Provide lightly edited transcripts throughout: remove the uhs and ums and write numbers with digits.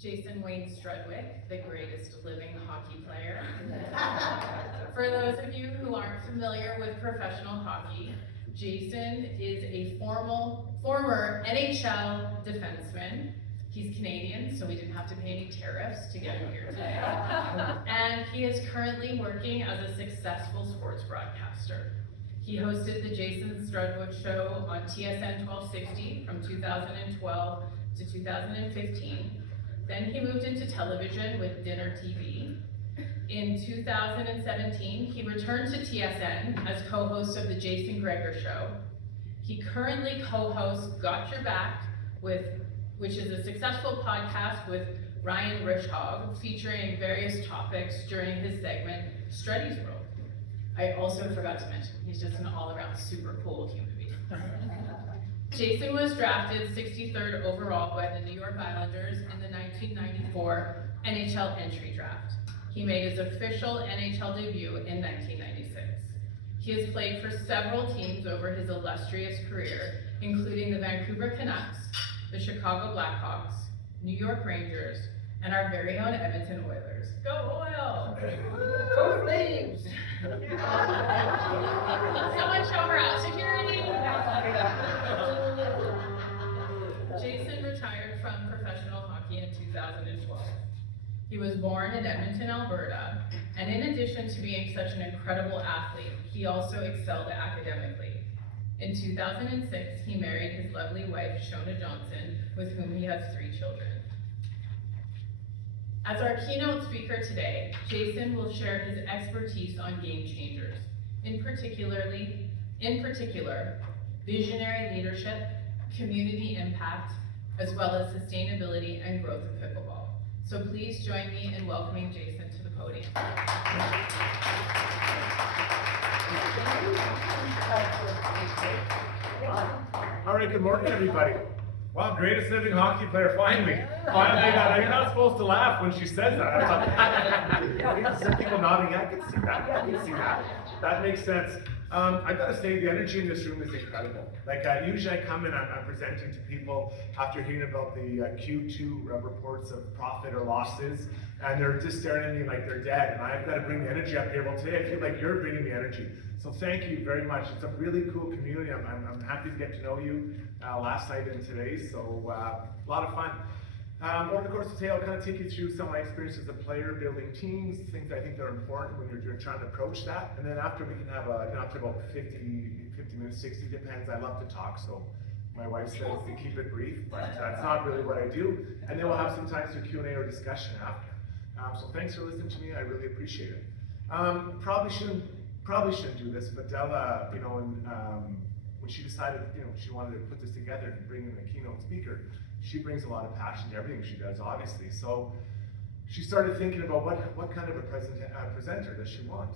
Jason Wayne Strudwick, the greatest living hockey player. For those of you who aren't familiar with professional hockey, Jason is a former NHL defenseman. He's Canadian, so we didn't have to pay any tariffs to get him here today. And he is currently working as a successful sports broadcaster. He hosted the Jason Strudwick Show on TSN 1260 from 2012 to 2015. Then he moved into television with Dinner TV. In 2017, he returned to TSN as co-host of the Jason Greger Show. He currently co-hosts Got Your Back, which is a successful podcast with Ryan Richhog, featuring various topics during his segment, Struddy's World. I also forgot to mention, he's just an all-around super cool human being. Jason was drafted 63rd overall by the New York Islanders in the 1994 NHL entry draft. He made his official NHL debut in 1996. He has played for several teams over his illustrious career, including the Vancouver Canucks, the Chicago Blackhawks, New York Rangers, and our very own Edmonton Oilers. Go Oil! Go Flames! Someone show her out, security! Jason retired from professional hockey in 2012. He was born in Edmonton, Alberta, and in addition to being such an incredible athlete, he also excelled academically. In 2006, he married his lovely wife, Shona Johnson, with whom he has 3 children. As our keynote speaker today, Jason will share his expertise on game changers, in particular, visionary leadership, community impact, as well as sustainability and growth of pickleball. So please join me in welcoming Jason to the podium. All right, good morning, everybody. Wow, greatest living hockey player, finally. Finally, you're not supposed to laugh when she says that. I thought, some people nodding, yeah, I can see that, I can see that. That makes sense. I gotta say, the energy in this room is incredible. Like, usually I come in, I'm presenting to people after hearing about the Q2 reports of profit or losses, and they're just staring at me like they're dead, and I've gotta bring the energy up here. Well, today I feel like you're bringing the energy. So thank you very much. It's a really cool community. I'm happy to get to know you last night and today, so a lot of fun. Over the course of today, I'll kind of take you through some of my experiences as a player, building teams, things I think that are important when you're trying to approach that. And then after, we can have after about 50 minutes, 60, depends. I love to talk, so my wife says to keep it brief, but that's not really what I do. And then we'll have some time for Q&A or discussion after. So thanks for listening to me. I really appreciate it. Probably shouldn't do this, but Della, when she decided, she wanted to put this together and bring in a keynote speaker, she brings a lot of passion to everything she does, obviously. So she started thinking about what kind of a presenter does she want.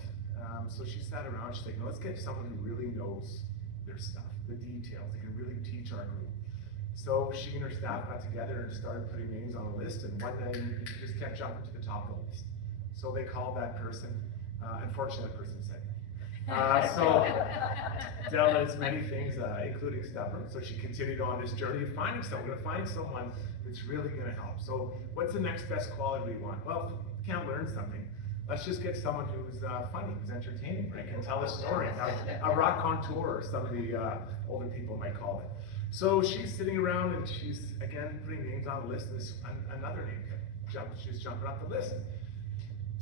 So she sat around, she's like, no, let's get someone who really knows their stuff, the details, they can really teach our group. So she and her staff got together and started putting names on a list, and one name just kept jumping to the top of the list. So they called that person, unfortunately that person said no. So Della is many things, including stubborn. So she continued on this journey of finding someone. We're gonna find someone that's really gonna help. So what's the next best quality we want? Well, if we can't learn something, let's just get someone who's funny, who's entertaining, right? Can tell a story, a rock contour, some of the older people might call it. So she's sitting around and she's, again, putting names on the list, and another name she's jumping up the list.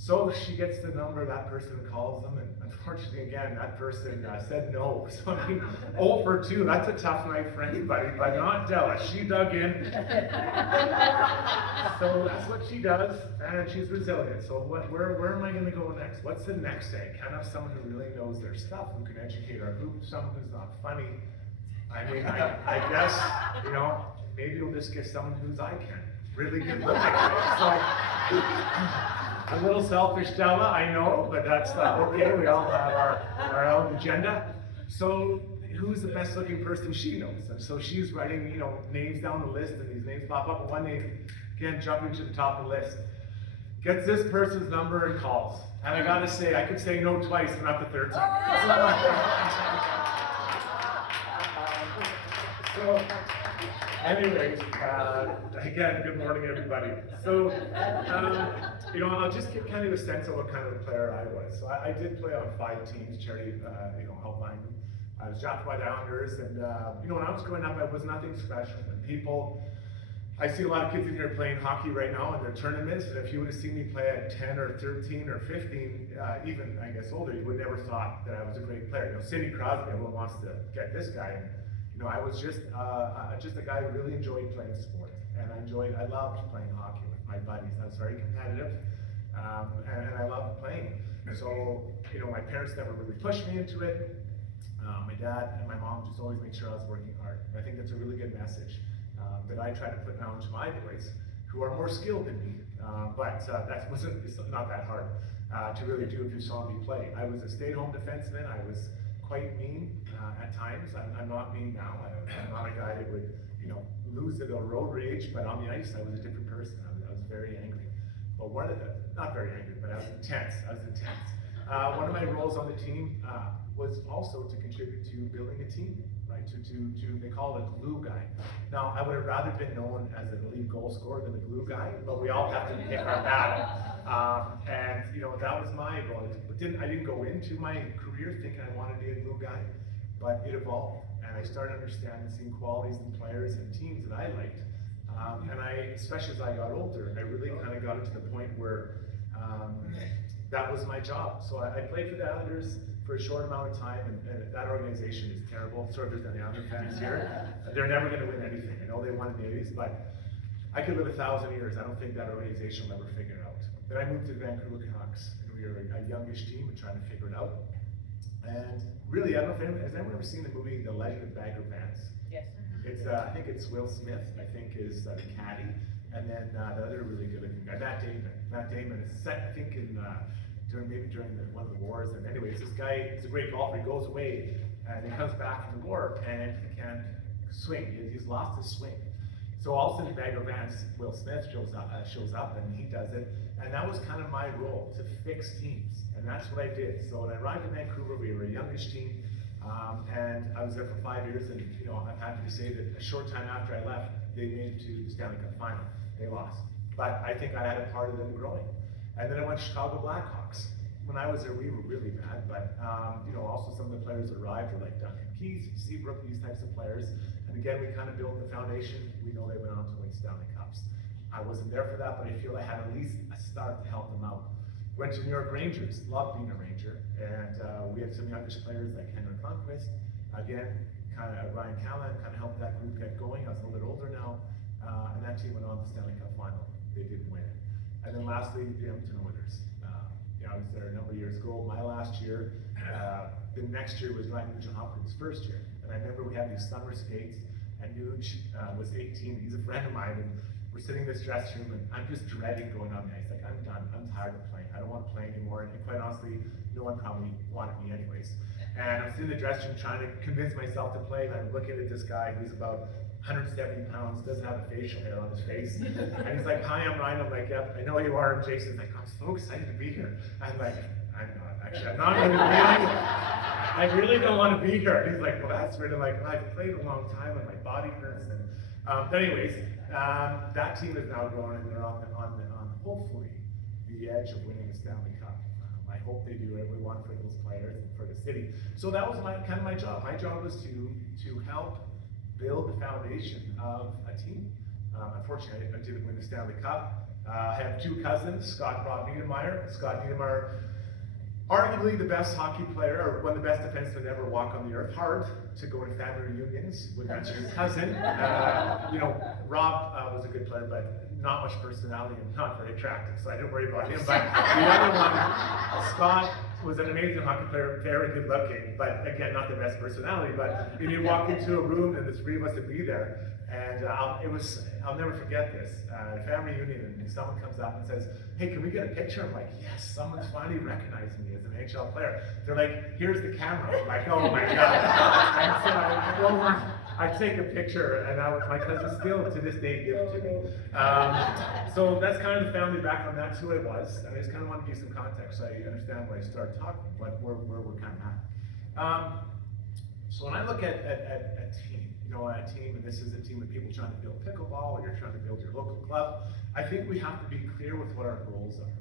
So she gets the number of that person and calls them, and unfortunately, again, that person said no. So I mean, 0 for 2, that's a tough night for anybody, but not Della. She dug in. So that's what she does, and she's resilient. So where am I gonna go next? What's the next thing? Can I have someone who really knows their stuff, who can educate our group, someone who's not funny? I mean, I guess, maybe we'll just get someone who's eye candy, really good looking. So, a little selfish, Della, I know, but that's okay. We all have our own agenda. So who's the best looking person she knows? And so she's writing, names down the list, and these names pop up, and one name, again, jumping to the top of the list, gets this person's number and calls. And I gotta say, I could say no twice, but not the third time. So Anyways, again, good morning, everybody. So, I'll just get kind of a sense of what kind of a player I was. So I did play on 5 teams, charity, outline. I was drafted by the Islanders, and when I was growing up, I was nothing special. And I see a lot of kids in here playing hockey right now in their tournaments, and if you would have seen me play at 10 or 13 or 15, even I guess older, you would never thought that I was a great player. Sidney Crosby, everyone wants to get this guy. And, I was just a guy who really enjoyed playing sport, and I loved playing hockey with my buddies. I was very competitive, and I loved playing. So, my parents never really pushed me into it. My dad and my mom just always made sure I was working hard. I think that's a really good message that I try to put down to my boys, who are more skilled than me. But it's not that hard to really do if you saw me play. I was a stay-at-home defenseman. I was quite mean at times. I'm not mean now. I'm not a guy that would, lose it or road rage, but on the ice, I was a different person. I was very angry. Well, not very angry, but I was intense. One of my roles on the team was also to contribute to building a team, right? They call it a glue guy. Now, I would have rather been known as an elite goal scorer than a glue guy, but we all have to pick our battle. And that was my role. I didn't go into my career thinking I wanted to be a glue guy, but it evolved, and I started understanding, seeing qualities in players and teams that I liked. Especially as I got older, I really kind of got it to the point where that was my job. So I played for the Islanders for a short amount of time, and that organization is terrible. Sorry if there's any Islander fans here. They're never going to win anything. I know they won in the 80s, but I could live 1,000 years. I don't think that organization will ever figure it out. Then I moved to the Vancouver Canucks, and we were a youngish team and trying to figure it out. And really, I don't know if anyone has ever seen the movie The Legend of Bagger Vance? Yes. I think it's Will Smith, I think is the caddy, and then the other really good looking guy, Matt Damon. Matt Damon is set, I think, during one of the wars. And anyways, this guy is a great golfer. He goes away and he comes back from the war and he can't swing. He's lost his swing. So all of a sudden, Bagger Vance, Will Smith shows up and he does it. And that was kind of my role, to fix teams. And that's what I did. So when I arrived in Vancouver, we were a youngish team. And I was there for 5 years, and I'm happy to say that a short time after I left, they made it to the Stanley Cup final. They lost, but I think I had a part of them growing. And then I went to Chicago Blackhawks. When I was there, we were really bad, but also some of the players that arrived were like Duncan Keys, Seabrook, these types of players. And again, we kind of built the foundation. We know they went on to win Stanley Cups. I wasn't there for that, but I feel I had at least a start to help them out. Went to New York Rangers, loved being a Ranger, and we had some youngish players like Henrik Lundqvist. Again, kind of Ryan Callahan kind of helped that group get going. I was a little bit older now, and that team went on to the Stanley Cup final. They didn't win it. And then lastly, the Edmonton Oilers. I was there a number of years ago. My last year, the next year was Ryan Nugent-Hopkins' first year. And I remember we had these summer skates, and Nuge was 18. He's a friend of mine, and we're sitting in this dressing room, and I'm just dreading going on the ice. Like, I'm done. I'm tired of playing. I don't want to play anymore. And quite honestly, no one probably wanted me anyways. And I'm sitting in the dressing room trying to convince myself to play, and I'm looking at this guy who's about 170 pounds, doesn't have a facial hair on his face. And he's like, "Hi, I'm Ryan." I'm like, "Yep, I know you are." And Jason's like, "I'm so excited to be here." I'm like, "I'm not, actually, I'm not really, I really don't want to be here." And he's like, "Well, that's weird." I'm like, "I've played a long time and my body hurts." And but anyways, that team is now growing, and they're on hopefully the edge of winning the Stanley Cup. I hope they do it. We want for those players and for the city. So that was kind of my job. My job was to help build the foundation of a team. Unfortunately, I didn't win the Stanley Cup. I have 2 cousins, Scott and Rob Niedermeyer. Scott Niedermeyer, arguably the best hockey player, or one of the best defensemen to ever walk on the earth. Hard to go to family reunions with your cousin. Rob was a good player, but not much personality and not very attractive, so I didn't worry about him. But the other one, Scott, was an amazing hockey player, very good looking, but again, not the best personality. But you walk into a room and the 3 of us would be there, and I'll never forget this. Family reunion, and someone comes up and says, "Hey, can we get a picture?" I'm like, "Yes, someone's finally recognizing me as an NHL player." They're like, "Here's the camera." I'm like, "Oh my God." And so I go over, I take a picture, and my cousin still to this day give it to me. So that's kind of the family background. That's who I was, and I just kind of want to give some context so I understand when I start talking, where we're kind of at. So when I look at team, you know, a team, and this is a team of people trying to build pickleball, or you're trying to build your local club, I think we have to be clear with what our goals are.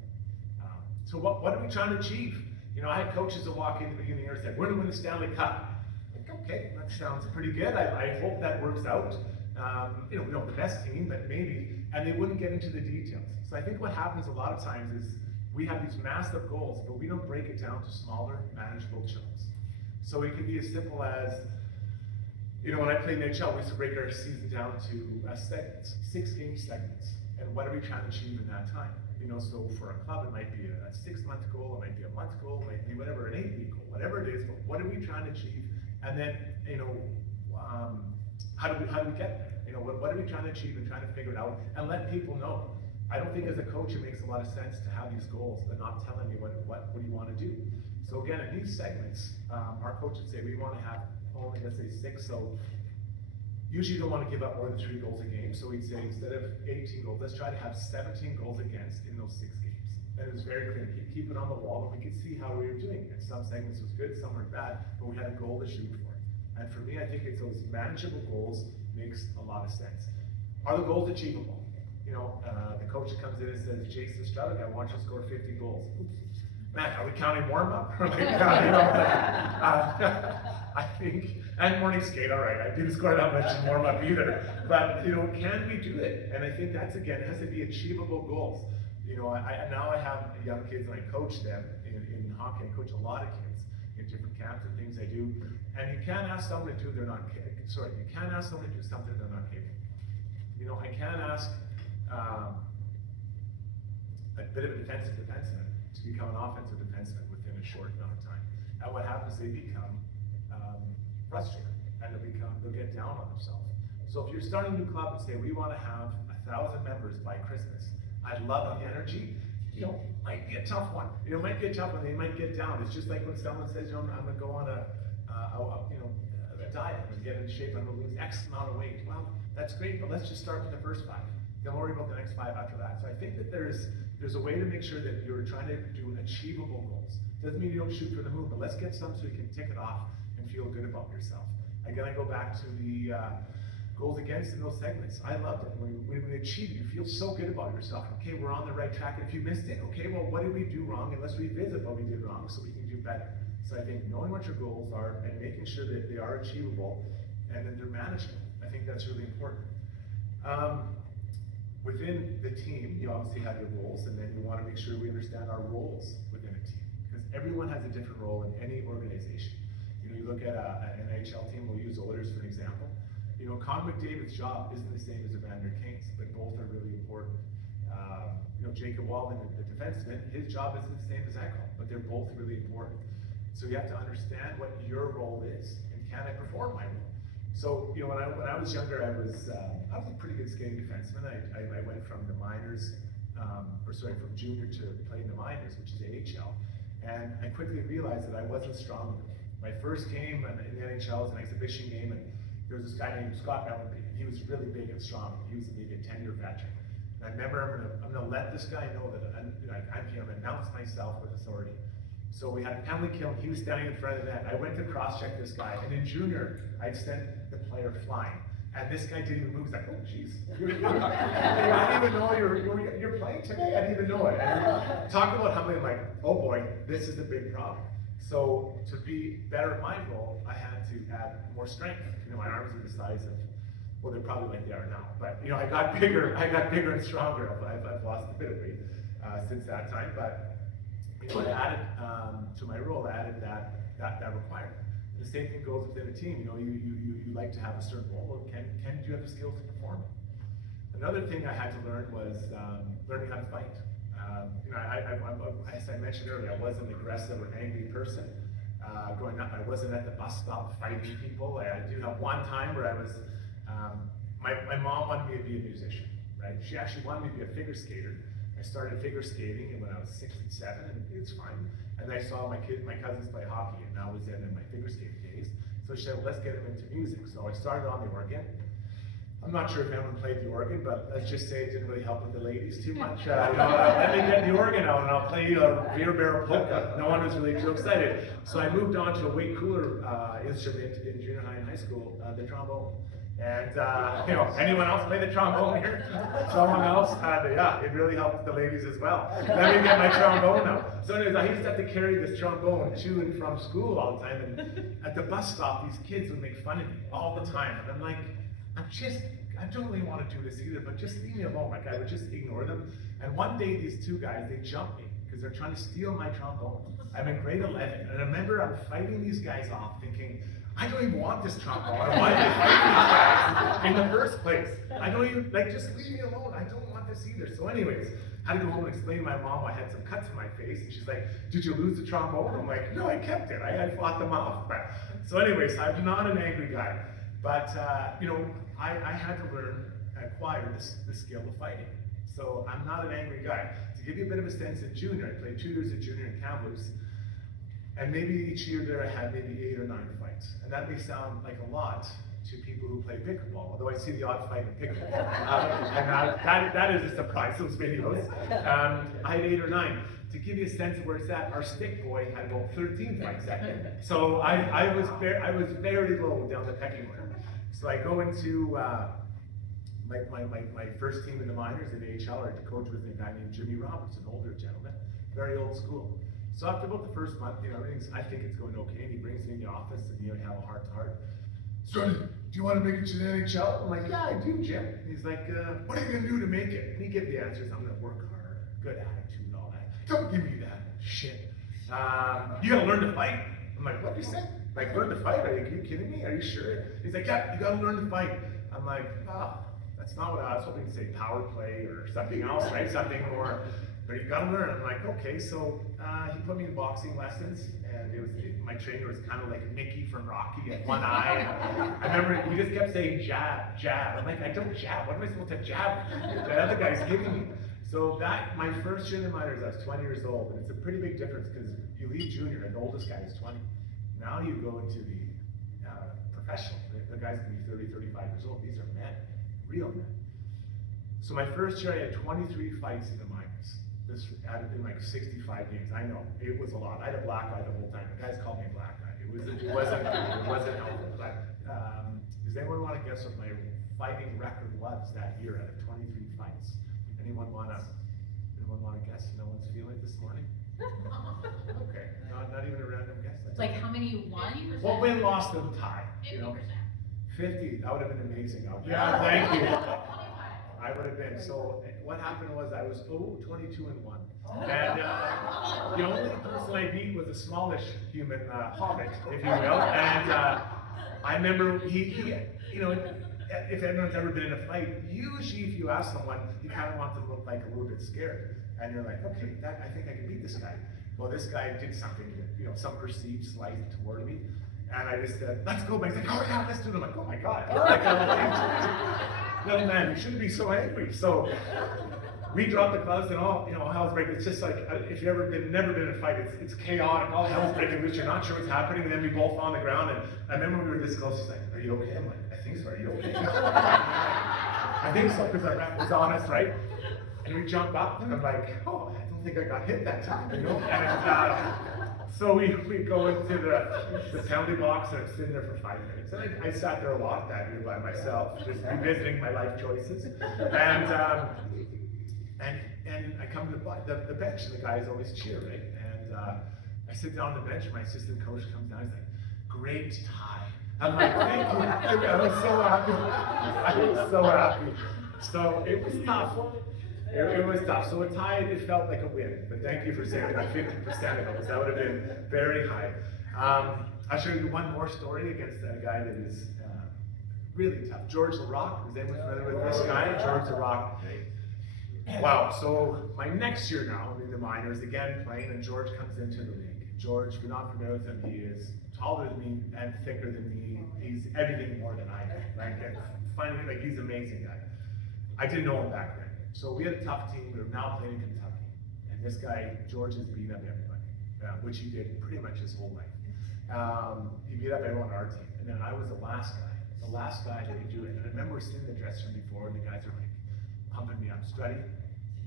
So what are we trying to achieve? You know, I had coaches that walk in the beginning of the year and said, we're gonna win the Stanley Cup. Like, okay, that sounds pretty good. I hope that works out. You know, we don't have the best team, but maybe, and they wouldn't get into the details. So I think what happens a lot of times is we have these massive goals, but we don't break it down to smaller, manageable chunks. So it can be as simple as, you know, when I played NHL, we used to break our season down to segments, 6-game segments. And what are we trying to achieve in that time? You know, so for a club, it might be a 6-month goal, it might be a month goal, it might be whatever, an 8-week goal, whatever it is, but what are we trying to achieve? And then, you know, how do we get there? You know, what are we trying to achieve and trying to figure it out and let people know? I don't think as a coach it makes a lot of sense to have these goals, but not telling you what do you want to do. So again, in these segments, our coach would say we want to have only, let's say 6, so usually you don't want to give up more than 3 goals a game, so we'd say instead of 18 goals, let's try to have 17 goals against in those 6 games. And it was very clear, keep it on the wall, and we could see how we were doing. And some segments was good, some were bad, but we had a goal to shoot for. And for me, I think it's those manageable goals makes a lot of sense. Are the goals achievable? You know, the coach that comes in and says, Jason Strudwick, I want you to score 50 goals. Oops. Man, are we counting warm-up? Like, you know, I think, and morning skate, all right, I didn't score that much in warm-up either. But, you know, can we do it? And I think that's, again, it has to be achievable goals. You know, now I have young kids and I coach them in hockey. I coach a lot of kids in different camps and things I do. And you can't ask someone to do you can't ask someone to do something they're not capable. You know, I can't ask a bit of a defensive defenseman to become an offensive defenseman within a short amount of time. And what happens, they become frustrated and they'll get down on themselves. So if you're starting a new club and say, we want to have 1,000 members by Christmas, I love the energy. You know, might be a tough one. You know, might be a tough one. They might get down. It's just like when someone says, you know, I'm going to go on a diet. I'm going to get in shape. I'm going to lose X amount of weight. Well, that's great, but let's just start with the first 5. Don't worry about the next 5 after that. So I think that there's a way to make sure that you're trying to do achievable goals. Doesn't mean you don't shoot for the moon, but let's get some so you can tick it off and feel good about yourself. Again, I go back to the goals against in those segments. I loved it. When we achieve, you feel so good about yourself. Okay, we're on the right track. And if you missed it, okay, well, what did we do wrong? And let's revisit what we did wrong so we can do better. So I think knowing what your goals are and making sure that they are achievable and that they're manageable, I think that's really important. Within the team, you obviously have your goals, and then you want to make sure we understand our roles within a team, because everyone has a different role in any organization. You know, you look at an NHL team, we'll use Oilers for an example. You know, Connor McDavid's job isn't the same as Evander Kane's, but both are really important. You know, Jacob Walden, the defenseman, his job isn't the same as Ekholm, but they're both really important. So you have to understand what your role is, and can I perform my role? So, you know, when I was younger, I was a pretty good skating defenseman. I went from the minors, from junior to playing the minors, which is AHL. And I quickly realized that I wasn't strong enough. My first game in the NHL was an exhibition game, and there was this guy named Scott Mellenby. He was really big and strong. He was maybe a 10-year veteran. And I remember I'm gonna let this guy know that I'm here. I'm gonna announce myself with authority. So we had a penalty kill, and he was standing in front of the net. I went to cross-check this guy, and in junior, I'd sent the player flying. And this guy didn't even move. He's like, oh, jeez. I didn't even know you're playing today. I didn't even know it. And talk about how many, like, oh boy, this is a big problem. So to be better at my role, I had to add more strength. You know, my arms are the size of, well, they're probably like they are now. But, you know, I got bigger and stronger. I've lost a bit of weight since that time. But, you know, I added to my role, I added that requirement. And the same thing goes within a team. You know, you like to have a certain role. Well, do you have the skills to perform? Another thing I had to learn was learning how to fight. You know, as I mentioned earlier, I wasn't an aggressive or angry person. Growing up, I wasn't at the bus stop fighting people. I do have one time where I was, my mom wanted me to be a musician, right? She actually wanted me to be a figure skater. I started figure skating when I was 6 and 7, and it's fine. And I saw my cousins play hockey, and I was in my figure skating days. So she said, well, let's get them into music. So I started on the organ. I'm not sure if anyone played the organ, but let's just say it didn't really help with the ladies too much. You know, let me get the organ out and I'll play a beer barrel polka. No one was really too excited. So I moved on to a way cooler instrument in junior high and high school, the trombone. And, you know, anyone else play the trombone here? Someone else? Yeah, it really helped the ladies as well. Let me get my trombone now. So anyways, I used to have to carry this trombone to and from school all the time, and at the bus stop, these kids would make fun of me all the time. And I'm like, I don't really want to do this either, but just leave me alone. Like, I would just ignore them. And one day, these two guys, they jumped me because they're trying to steal my trombone. I'm in grade 11, and I remember I'm fighting these guys off, thinking, I don't even want this trombone. Why did I fight these guys in the first place? I don't even, like, just leave me alone. I don't want this either. So anyways, I had to go home and explain to my mom I had some cuts in my face, and she's like, did you lose the trombone? I'm like, no, I kept it. I fought them off. But, so anyways, I'm not an angry guy. But, you know, I had to learn, acquire the skill of fighting. So I'm not an angry guy. To give you a bit of a sense, in junior, I played 2 years of junior in Kamloops, and maybe each year there I had maybe 8 or 9 fights. And that may sound like a lot to people who play pickleball, although I see the odd fight in pickleball. And that is a surprise, those videos. I had 8 or 9. To give you a sense of where it's at, our stick boy had about 13 fights that year. So I was very low down the pecking order. So I go into my first team in the minors in AHL. Our coach was a guy named Jimmy Roberts, an older gentleman, very old school. So after about the first month, you know, I think it's going okay, and he brings me in the office, and you know, have a heart-to-heart. Strudwick, do you want to make it to the NHL? I'm like, yeah, I do, Jim. And he's like, what are you going to do to make it? And he gave the answers. I'm going to work hard, good attitude, and all that. Don't give me that shit. You got to learn to fight. I'm like, what did you say? Like, learn to fight? Are you kidding me? Are you sure? He's like, yeah, you got to learn to fight. I'm like, that's not what I was hoping to say, power play or something else, right? Something more. But you gotta learn. I'm like, okay, so he put me in boxing lessons, and my trainer was kind of like Mickey from Rocky at one eye. And I remember he just kept saying jab, jab. I'm like, I don't jab. What am I supposed to jab? The other guy's giving me. So my first junior minors, I was 20 years old, and it's a pretty big difference because you leave junior, and the oldest guy is 20. Now you go into the professional. The guys can be 30, 35 years old. These are men, real men. So my first year, I had 23 fights in the minors. This added in like 65 games. I know, it was a lot. I had a black eye the whole time. The guys called me black eye. It wasn't helpful. But does anyone want to guess what my fighting record was that year out of 23 fights? Anyone want to guess? No one's feeling it this morning? Okay, not even a random guess. Like how many you won? Well, win, lost, and tie. 50%. You know? 50. That would have been amazing. Yeah, thank you. I would have been. So what happened was I was 22 and 1. And the only person I beat was a smallish human hobbit, if you will. And I remember he, you know, if anyone's ever been in a fight, usually if you ask someone, you kind of want them to look like a little bit scared. And you're like, okay, I think I can beat this guy. Well, this guy did something, you know, some perceived slight toward me. And I just said, let's go. But he's like, oh yeah, let's do it. I'm like, oh my God. Little man, you shouldn't be so angry. So we dropped the gloves and all, you know, hell's breaking. It's just like, if you've never been in a fight, it's chaotic. All hell's breaking loose. You're not sure what's happening. And then we both on the ground. And I remember we were this close. He's like, are you okay? I'm like, I think so. Are you okay? I think so, because our rep was honest, right? And we jump up, and I'm like, oh, I don't think I got hit that time, you know? And so we go into the penalty box, and I'm sitting there for 5 minutes. And I sat there a lot that year by myself, just revisiting my life choices. And I come to the bench, and the guys always cheer, right? And I sit down on the bench, and my assistant coach comes down, he's like, great tie. I'm like, thank you. I was so happy. I was so happy. So it was tough. It was tough. So a tie, it felt like a win. But thank you for saying about 50% of those. That would have been very high. I'll show you one more story against a guy that is really tough. George LaRock. Is anyone familiar with this guy? George LaRock. Wow. So my next year now, in the minors, again playing, and George comes into the league. George, if you're not familiar with him, he is taller than me and thicker than me. He's everything more than I am. Like he's an amazing guy. I didn't know him back then. So we had a tough team. We were now playing in Kentucky. And this guy, George, has beat up everybody, which he did pretty much his whole life. He beat up everyone on our team. And then I was the last guy that could do it. And I remember sitting in the dressing room before, and the guys are like pumping me up. Struddy,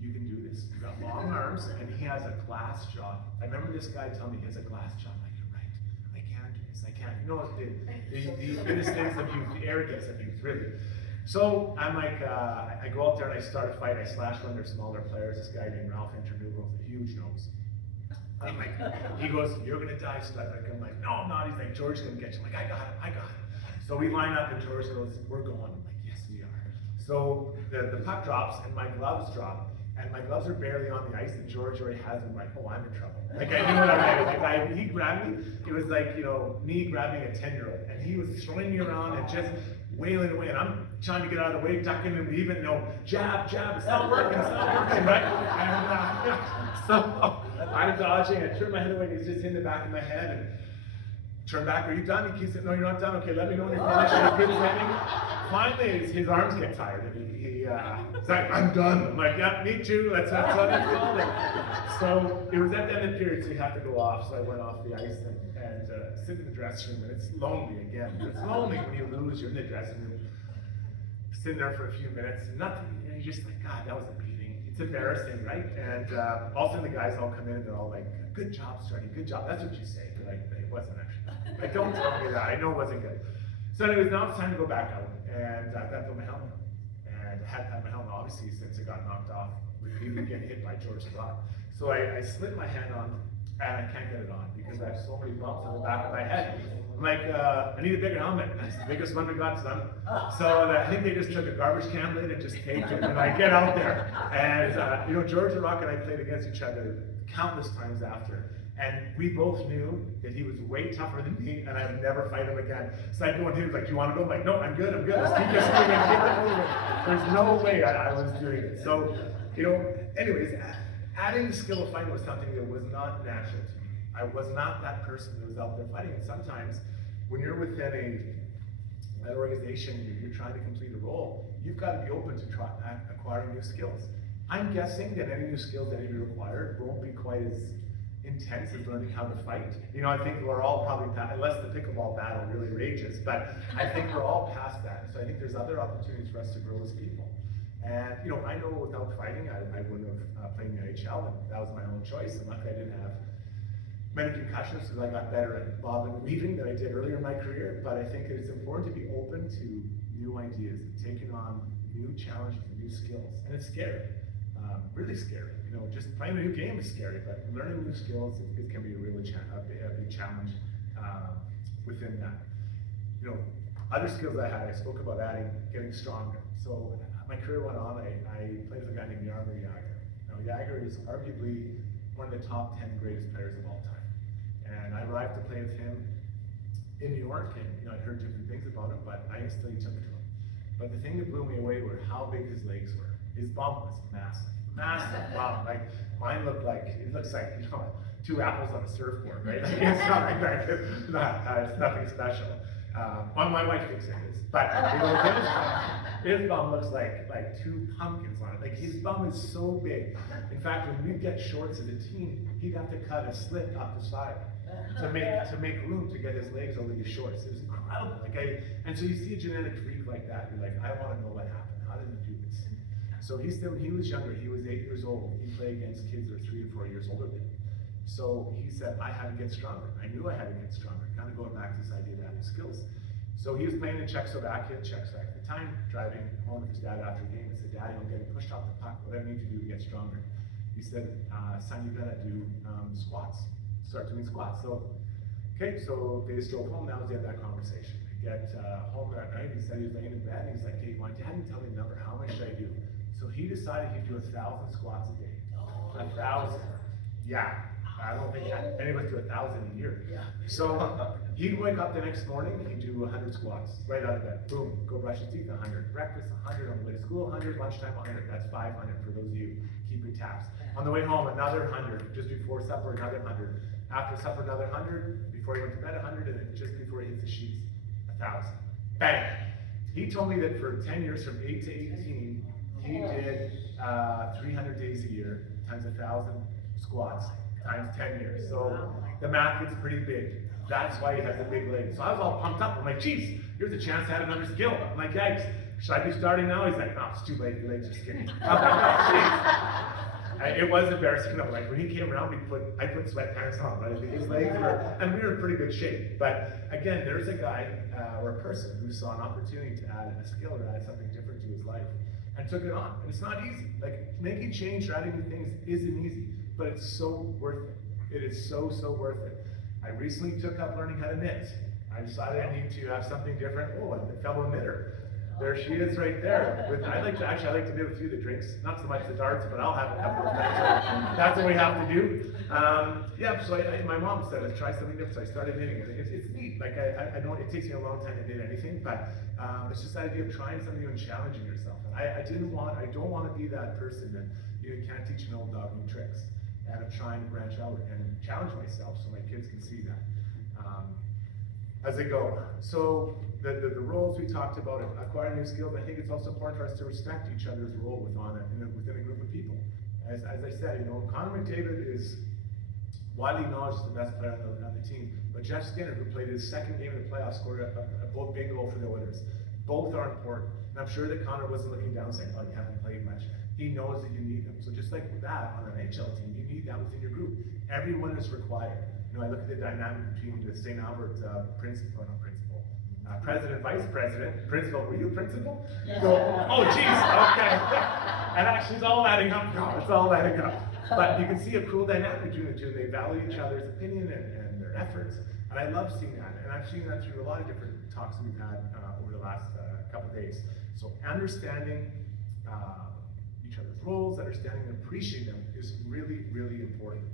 you can do this. You've got long arms, and he has a glass jaw. I remember this guy telling me he has a glass jaw. I'm like, you're right. I can do this. this. I can't, you know, the innocence of youth, the arrogance of youth, really. So I'm like, I go out there and I start a fight. I slash one of their smaller players, this guy named Ralph Internuvo with a huge nose. I'm like, he goes, you're gonna die, Strudwick. I'm like, no, I'm not. He's like, George's gonna get you. I'm like, I got it. So we line up and George goes, we're going. I'm like, yes, we are. So the puck drops and my gloves drop. And my gloves are barely on the ice, and George already has them. Like, oh, I'm in trouble. Like, I knew what I meant. He grabbed me. It was like, you know, me grabbing a 10-year-old, and he was throwing me around and just wailing away. And I'm trying to get out of the way, ducking and weaving. You know, jab, it's not working, right? And so I'm dodging. I turn my head away, and he's just in the back of my head. And turn back. Are you done? He keeps saying, no, you're not done. Okay, let me know when you're finished. And he keeps running. Finally, his arms get tired, and he's like, I'm done. I'm like, yeah, me too. That's what it's called. So it was at the end of the period, so you have to go off. So I went off the ice and sit in the dressing room, and it's lonely again. It's lonely when you lose. You're in the dressing room, sitting there for a few minutes, and nothing. And you're just like, God, that was a beating. It's embarrassing, right? And all of a sudden the guys all come in and they're all like, good job, Struddy, good job. That's what you say. They're like, it wasn't actually. Like, don't tell me that. I know it wasn't good. So anyways, now it's time to go back out, and I've got to put my helmet on. And I hadn't had my helmet, obviously, since it got knocked off, repeatedly getting hit by George Scott. So I slip my hand on, and I can't get it on because I have so many bumps on the back of my head. I'm like, I need a bigger helmet. That's the biggest one we got, son. So I think they just took a garbage can lid and just taped it, and I get out there. And you know, George the Rock and I played against each other countless times after. And we both knew that he was way tougher than me, and I'd never fight him again. So I'd go and he was like, do you want to go? I'm like, no, I'm good. Let's keep this moving, keep it moving. There's no way I was doing it. So, you know, anyways, adding the skill of fighting was something that was not natural to me. I was not that person that was out there fighting. And sometimes, when you're within an organization, you're trying to complete a role, you've got to be open to acquiring new skills. I'm guessing that any new skills that you acquire won't be quite as intense as learning how to fight. You know, I think we're all probably past, unless the pickleball battle really rages, but I think we're all past that. So I think there's other opportunities for us to grow as people. And, you know, I know without fighting, I wouldn't have played in the NHL, and that was my own choice. And luckily I didn't have many concussions because I got better at bobbing and weaving than I did earlier in my career. But I think it's important to be open to new ideas, taking on new challenges and new skills. And it's scary, really scary. You know, just playing a new game is scary, but learning new skills, it can be a big challenge within that. You know, other skills I had, I spoke about getting stronger. So my career went on, I played with a guy named Jaromir Jagr. Now Jagr is arguably one of the top 10 greatest players of all time. And I arrived to play with him in New York, and you know, I'd heard different things about him, but I instantly took to him. But the thing that blew me away were how big his legs were. His bum was massive. Massive bum. Like mine looks like, you know, 2 apples on a surfboard, right? Like, it's not like that. It's nothing special. My wife thinks it is. But you know, his bum looks like 2 pumpkins on it. Like his bum is so big. In fact, when we'd get shorts as a team, he'd have to cut a slit up the side to make room to get his legs over these shorts. It was incredible. And so you see a genetic freak like that, you're like, I want to know what happened. How did he do this? So he was younger. He was 8 years old. He played against kids that are 3 or 4 years older than him. So he said, I had to get stronger. I knew I had to get stronger. Kind of going back to this idea of having skills. So he was playing in Czechoslovakia at the time, driving home with his dad after the game. He said, Daddy, I'm getting pushed off the puck. What do I need to do to get stronger? He said, son, you gotta do squats. Start doing squats. So, okay, so they just drove home. That was the end of that conversation. They get home that night. He said he was laying in bed, and he's like, hey, my dad didn't tell me the number. How much should I do? So he decided he'd do 1,000 squats a day. 1,000. Yeah. I don't think any of us do 1,000 a year. Yeah. So he'd wake up the next morning, he'd do 100 squats right out of bed. Boom, go brush his teeth, 100. Breakfast, 100. On the way to school, 100. Lunchtime, 100. That's 500 for those of you keeping tabs. On the way home, another 100. Just before supper, another 100. After supper, another 100. Before he went to bed, 100. And then just before he hits the sheets, 1,000. Bang. He told me that for 10 years, from 8 to 18, he did 300 days a year times 1,000 squats. Times 10 years. So the math gets pretty big. That's why he has a big leg. So I was all pumped up. I'm like, geez, here's a chance to add another skill. I'm like, yikes, should I be starting now? He's like, no, it's too late. Your legs are skinny. I'm like, oh, geez. it was embarrassing though. Like when he came around, I put sweatpants on, right? His legs were, and we were in pretty good shape. But again, there's a guy or a person who saw an opportunity to add a skill or add something different to his life and took it on. And it's not easy. Like making change or adding new things isn't easy, but it's so worth it. It is so worth it. I recently took up learning how to knit. I decided I need to have something different. Oh, and the fellow knitter. There she is right there. I like to do a few of the drinks, not so much the darts, but I'll have a couple of them. So that's what we have to do. Yeah, so my mom said, let's try something different. So I started knitting. It's neat. Like I don't, it takes me a long time to knit anything, but it's just the idea of trying something new and challenging yourself. And I don't want to be that person that you can't teach an old dog new tricks. And I'm trying to branch out and challenge myself so my kids can see that. As they go. So the roles we talked about, acquiring new skills, I think it's also important for us to respect each other's role within a group of people. As I said, Connor McDavid is widely acknowledged as the best player on the team, but Jeff Skinner, who played his second game in the playoffs, scored a both big goal for the Oilers. Both are important. And I'm sure that Connor wasn't looking down saying, oh, you haven't played much. He knows that you need them. So just like with that on an NHL team, you need that within your group. Everyone is required. I look at the dynamic between the St. Albert president, vice president, principal. Were you a principal? Yes. So, oh, geez, okay. And actually, it's all adding up. No, it's all adding up. But you can see a cool dynamic between the two. They value each other's opinion and their efforts. And I love seeing that. And I've seen that through a lot of different talks we've had over the last couple of days. So understanding each other's roles, understanding and appreciating them is really, really important.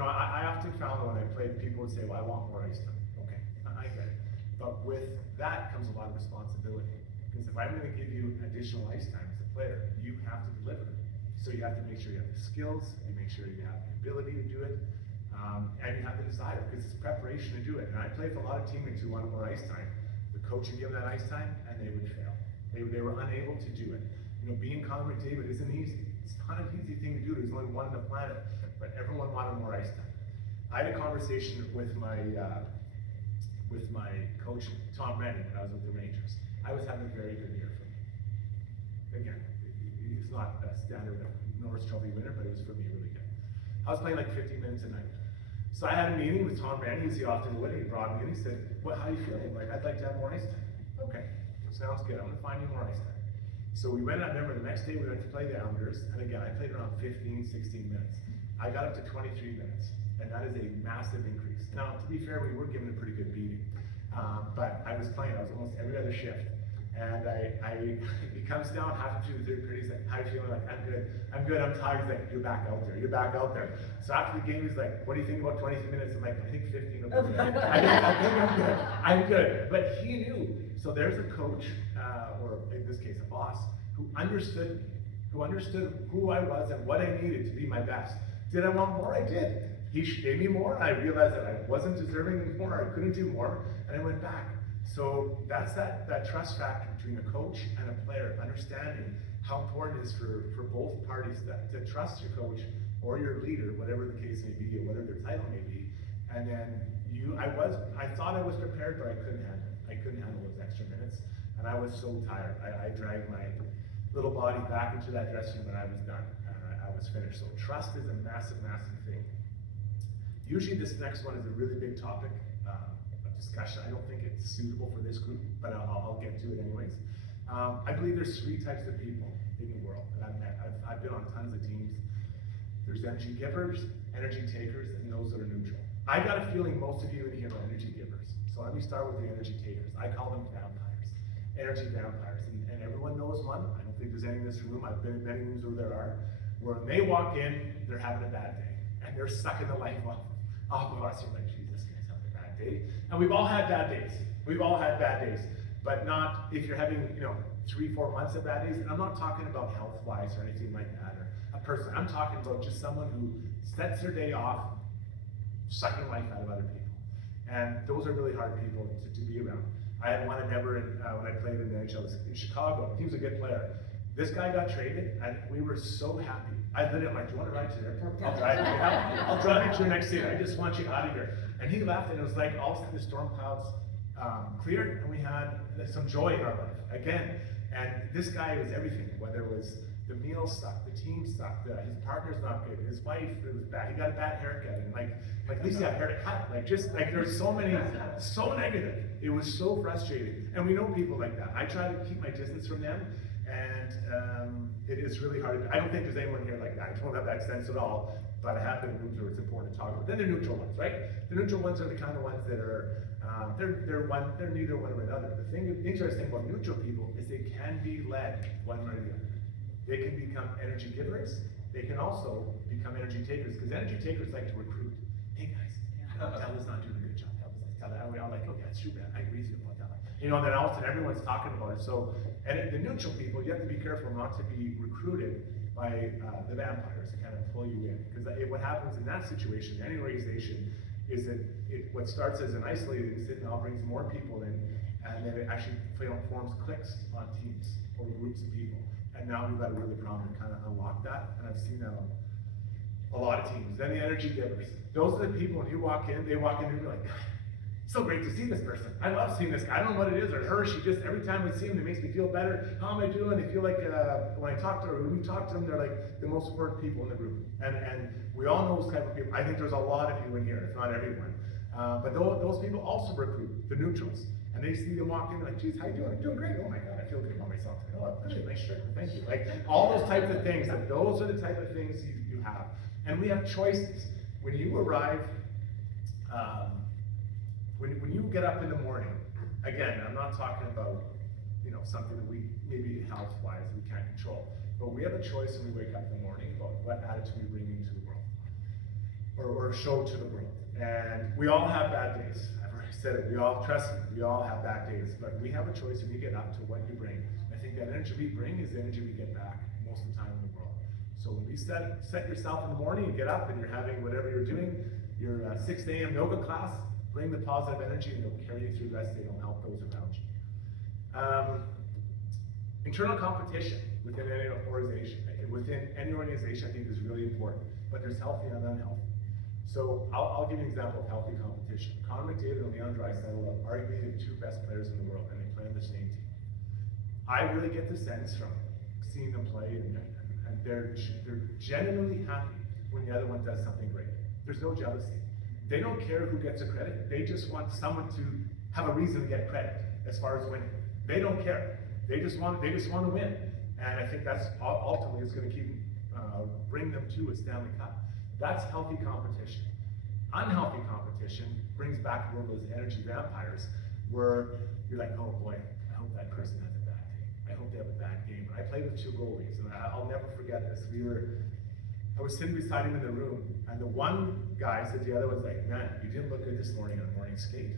I often found that when I played, people would say, well, I want more ice time. Okay, I get it. But with that comes a lot of responsibility. Because if I'm going to give you additional ice time as a player, you have to deliver. So you have to make sure you have the skills, you make sure you have the ability to do it, and you have the desire, because it's preparation to do it. And I played with a lot of teammates who wanted more ice time. The coach would give them that ice time, and they would fail. They were unable to do it. Being Connor McDavid isn't easy. It's not an easy thing to do. There's only one on the planet, but everyone wanted more ice time. I had a conversation with my coach, Tom Rennie, when I was with the Rangers. I was having a very good year for me. Again, he's not a standard Norris Trophy winner, but it was for me really good. I was playing like 50 minutes a night. So I had a meeting with Tom Rennie, as he often would. He brought me in, he said, how are you feeling? Like, I'd like to have more ice time. Okay, sounds good. I'm gonna find you more ice time. So we went, I remember the next day we went to play the Islanders, and again, I played around 15, 16 minutes. I got up to 23 minutes, and that is a massive increase. Now, to be fair, we were given a pretty good beating, but I was playing, I was almost every other shift. And he comes down halfway through the third period, he's like, how are you feeling? Like, I'm good, I'm tired. He's like, you're back out there. So after the game, he's like, what do you think about 23 minutes? I'm like, I think 15 will be good. I'm good. But he knew. So there's a coach, or in this case, a boss, who understood me, who understood who I was and what I needed to be my best. Did I want more? I did. He gave me more, and I realized that I wasn't deserving more, I couldn't do more, and I went back. So that's that trust factor between a coach and a player, understanding how important it is for both parties to trust your coach or your leader, whatever the case may be, or whatever their title may be. And then I thought I was prepared, but I couldn't handle it. I couldn't handle those extra minutes, and I was so tired. I dragged my little body back into that dressing room, and I was done. I was finished. So trust is a massive, massive thing. Usually this next one is a really big topic of discussion. I don't think it's suitable for this group, but I'll get to it anyways. I believe there's three types of people in the world that I've met. I've been on tons of teams. There's energy givers, energy takers, and those that are neutral. I got a feeling most of you in here are energy givers. So let me start with the energy takers. I call them vampires, energy vampires. And everyone knows one. I don't think there's any in this room. I've been in many rooms where there are. Where when they walk in, they're having a bad day. And they're sucking the life off of us. You're like, Jesus, this guy's having a bad day. And we've all had bad days. We've all had bad days. But not if you're having, 3-4 months of bad days. And I'm not talking about health-wise or anything like that, or a person. I'm talking about just someone who sets their day off sucking life out of other people. And those are really hard people to be around. I had one in Everett when I played in the NHL in Chicago. He was a good player. This guy got traded, and we were so happy. I literally, I'm like, do you want to ride to the airport? I'll drive you. I'll drive you to your next city. I just want you out of here. And he left, and it was like all of a sudden the storm clouds cleared, and we had some joy in our life again. And this guy was everything, whether it was the meals suck, the team sucked, his partner's not good, his wife, it was bad, he got a bad haircut, and like at least he got a haircut, like just, like there's so many, so negative. It was so frustrating, and we know people like that. I try to keep my distance from them, and it is really hard. I don't think there's anyone here like that. I don't have that sense at all, but I have been in rooms where it's important to talk about. Then the neutral ones, right? The neutral ones are the kind of ones that are, they're neither one or another. The thing interesting about neutral people is they can be led one way or the other. They can become energy givers. They can also become energy takers, because energy takers like to recruit. Hey guys, Della's not doing a good job. And we all like, okay, that's true, man. I agree with you about that. You know, and then all of a sudden everyone's talking about it. So, and the neutral people, you have to be careful not to be recruited by the vampires to kind of pull you in. Because what happens in that situation, any organization, is that what starts as an isolated incident now brings more people in, and then it actually forms cliques on teams or groups of people. And now we've got a really problem to kind of unlock that, and I've seen that on a lot of teams. Then the energy givers. Those are the people, when you walk in, they walk in and you're like, God, so great to see this person. I love seeing this guy. I don't know what it is, or her, she just, every time we see him, it makes me feel better. How am I doing? They feel like, when I talk to her, when we talk to them, they're like the most important people in the group. And we all know those type of people. I think there's a lot of you in here, if not everyone. But those people also recruit the neutrals. And they see them walk in, they're like, geez, how you doing? I'm doing great. Oh my God, I feel good about myself. Oh, good, nice shirt, thank you. Like, all those types of things, like, those are the type of things you have. And we have choices. When you arrive, when you get up in the morning, again, I'm not talking about, you know, something that we, maybe health-wise, we can't control. But we have a choice when we wake up in the morning about what attitude we bring into the world, or show to the world. And we all have bad days. I've already said it. We all, trust me, we all have bad days. But we have a choice when you get up to what you bring. I think that energy we bring is the energy we get back most of the time in the world. So when we set yourself in the morning, you get up and you're having whatever you're doing, your 6 a.m. yoga class, bring the positive energy and it'll carry you through the rest of the day. It'll help those around you. Internal competition within any organization, I think is really important, but there's healthy and unhealthy. So I'll give you an example of healthy competition. Connor McDavid and Leon Draisaitl are arguably the two best players in the world, and they play on the same team. I really get the sense from seeing them play, and they're genuinely happy when the other one does something great. There's no jealousy. They don't care who gets the credit. They just want someone to have a reason to get credit as far as winning. They don't care. They just want to win. And I think that's ultimately is going to keep bring them to a Stanley Cup. That's healthy competition. Unhealthy competition brings back one of those energy vampires where you're like, oh boy, I hope that person has a bad day. I hope they have a bad game. I played with two goalies, and I'll never forget this. I was sitting beside him in the room, and the one guy said to the other was like, man, you didn't look good this morning on morning skate.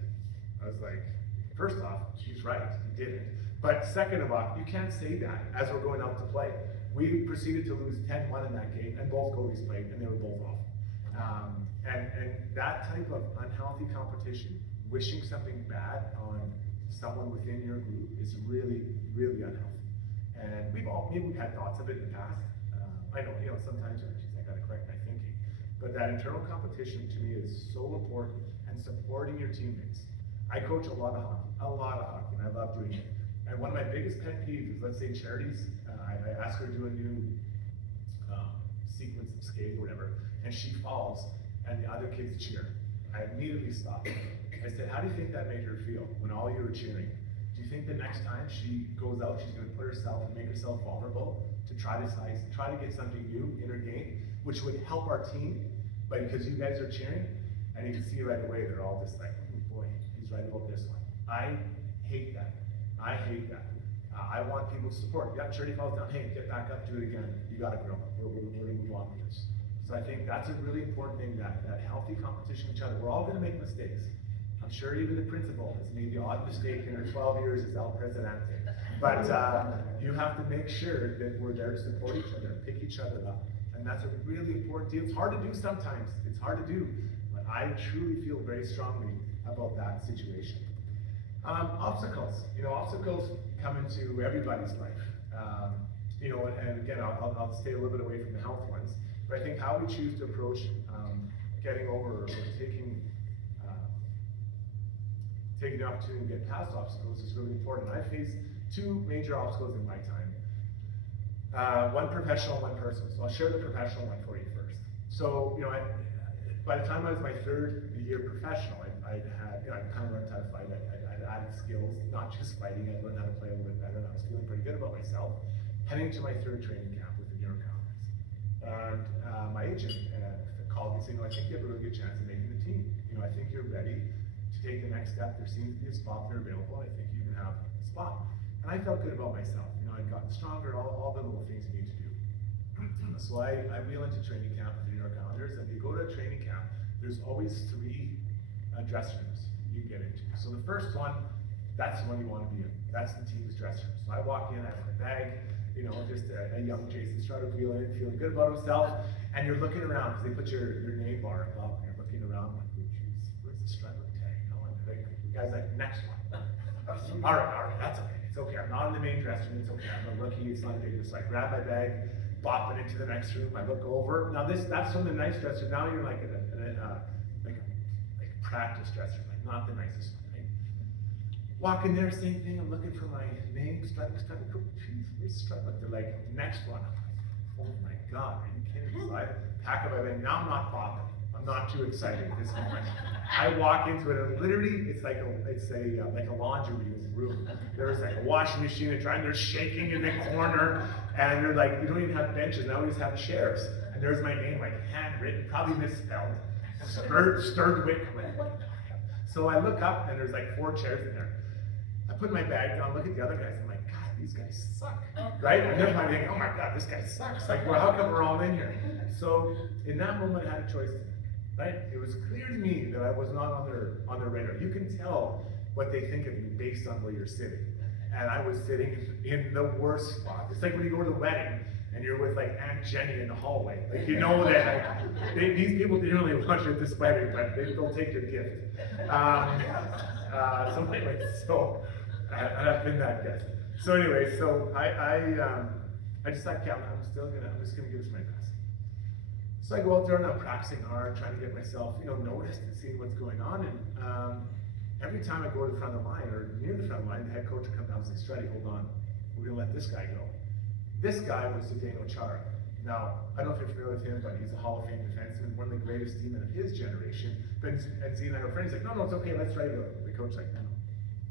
I was like, first off, she's right, you didn't. But second of all, you can't say that as we're going out to play. We proceeded to lose 10-1 in that game, and both goalies played, and they were both off. And that type of unhealthy competition, wishing something bad on someone within your group is really, really unhealthy. And maybe we've had thoughts of it in the past. I know, sometimes I gotta correct my thinking. But that internal competition to me is so important, and supporting your teammates. I coach a lot of hockey, and I love doing it. And one of my biggest pet peeves is, let's say charities, I ask her to do a new sequence of skate or whatever, and she falls, and the other kids cheer. I immediately stop. I said, how do you think that made her feel when all you were cheering? Do you think the next time she goes out, she's gonna put herself and make herself vulnerable to try to get something new in her game, which would help our team, but because you guys are cheering, and you can see right away, they're all just like, oh boy, he's right about this one. I hate that. I hate that. I want people to support. Yeah, charity falls down. Hey, get back up, do it again. You gotta grow. We're gonna move on with this. So I think that's a really important thing, that healthy competition with each other. We're all gonna make mistakes. I'm sure even the principal has made the odd mistake in her 12 years as El Presidente. But you have to make sure that we're there to support each other, pick each other up. And that's a really important deal. It's hard to do sometimes. It's hard to do. But I truly feel very strongly about that situation. Obstacles. Obstacles come into everybody's life. And again, I'll stay a little bit away from the health ones. But I think how we choose to approach getting over or taking the opportunity to get past obstacles is really important. I faced two major obstacles in my time. One professional, one personal. So I'll share the professional one for you first. So, by the time I was my third year professional, I had, I kind of learned how to fight. I added skills, not just fighting. I learned how to play a little bit better, and I was feeling pretty good about myself. Heading to my third training camp with the New York Islanders. And my agent called me saying, I think you have a really good chance of making the team. I think you're ready to take the next step. There seems to be a spot there available. I think you can have a spot. And I felt good about myself. I'd gotten stronger, all the little things you need to do. So I wheel into training camp with the New York Islanders, and if you go to a training camp, there's always 3 dressing rooms you can get into. So the first one, that's the one you want to be in. That's the team's dressing room. So I walk in, I have my bag, just a young Jason Strudwick feeling good about himself, and you're looking around, because they put your name bar up, and you're looking around like, oh geez, where's the Strudwick tag? And the guy's like, next one. All right, that's okay. It's okay. I'm not in the main dressing room. It's okay. I'm a rookie. It's not a big deal. So I grab my bag, bop it into the next room. I look over. Now that's from the nice dressing room. Now you're like like a practice dressing room, like not the nicest one. Right? Walk in there, same thing. I'm looking for my name. Strudwick. Oh, geez, where's Strudwick? They're like, next one. I'm like, oh my God, are you kidding me? So I pack up my bag. Now I'm not bopping. I'm not too excited at this moment. I walk into it, and literally, it's like a laundry room. There's like a washing machine, and there's shaking in the corner, and they're like, you don't even have benches, now we just have chairs. And there's my name, like handwritten, probably misspelled. Strudwick. So I look up, and there's like 4 chairs in there. I put my bag down, look at the other guys, I'm like, God, these guys suck, right? And then I'm thinking, oh my God, this guy sucks. Like, well, how come we're all in here? So in that moment, I had a choice to make. Right? It was clear to me that I was not on their radar. You can tell what they think of you based on where you're sitting. And I was sitting in the worst spot. It's like when you go to the wedding and you're with like Aunt Jenny in the hallway. Like that like, these people didn't really want you at this wedding, but they'll take your gift. Something like so. I've been that guest. So anyway, so I decided, I'm just gonna give this my best. So I go out there and I'm practicing hard, trying to get myself, noticed and seeing what's going on. And every time I go to the front of the line or near the front of the line, the head coach will come down and say, Struddy, hold on, we're gonna let this guy go. This guy was Zdeno Chara. Now, I don't know if you're familiar with him, but he's a Hall of Fame defenseman, one of the greatest demon of his generation. But and Z and I were friends, he's like, no, it's okay, let's try to go. The coach's like, no,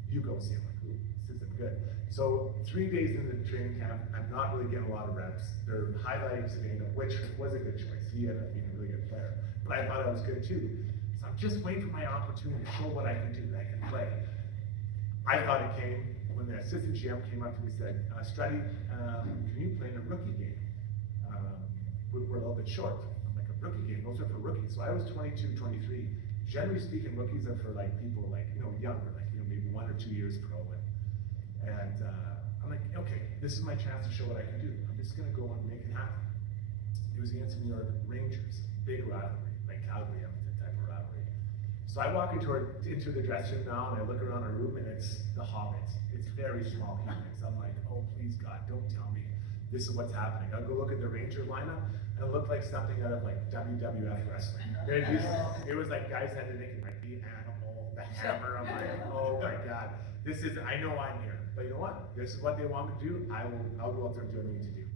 you go see him. Like, ooh, this isn't good. So 3 days into the training camp, I'm not really getting a lot of reps. They're highlighting Zdeno, which was a good choice. He ended up being a really good player. But I thought I was good too. So I'm just waiting for my opportunity to show what I can do, that I can play. I thought it came when the assistant GM came up to me and said, Struddy, can you play in a rookie game? We're a little bit short. I'm like, a rookie game? Those are for rookies. So I was 22, 23. Generally speaking, rookies are for like people like, younger, like, maybe 1 or 2 years pro. And I'm like, okay, this is my chance to show what I can do. I'm just gonna go and make it happen. It was against the New York Rangers, big rivalry, like Calgary Edmonton type of rivalry. So I walk into the dressing room now, and I look around our room, and it's the Hobbits. It's very small humans. I'm like, oh please God, don't tell me this is what's happening. I'll go look at the Ranger lineup, and it looked like something out of like WWF wrestling. It was like guys had to make it like the Animal, the Hammer. I'm like, oh my God, I know I'm here. But you know what? This is what they want me to do. I'll go out there and do what I need to do.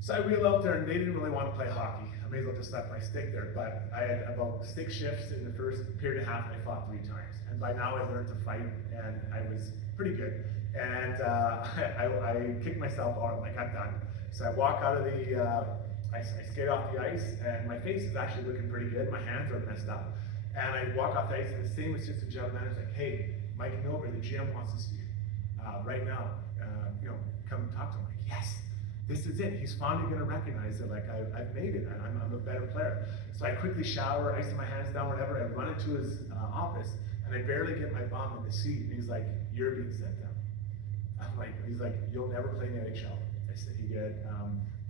So I wheel out there, and they didn't really want to play hockey. I may as well just left my stick there. But I had about 6 shifts in the first period and a half, and I fought 3 times. And by now I learned to fight, and I was pretty good. And I kicked myself out. I'm like, I'm done. So I walk out of I skate off the ice, and my face is actually looking pretty good. My hands are messed up. And I walk off the ice, and the same assistant general manager's like, hey, Mike Milbury, the GM wants to see you. Right now, come talk to him. Like, yes, this is it. He's finally going to recognize that, like, I've made it, and I'm a better player. So I quickly shower, ice my hands down, whatever. I run into his office, and I barely get my bum in the seat. And he's like, "You're being sent down." He's like, "You'll never play in the NHL." I said, "He did.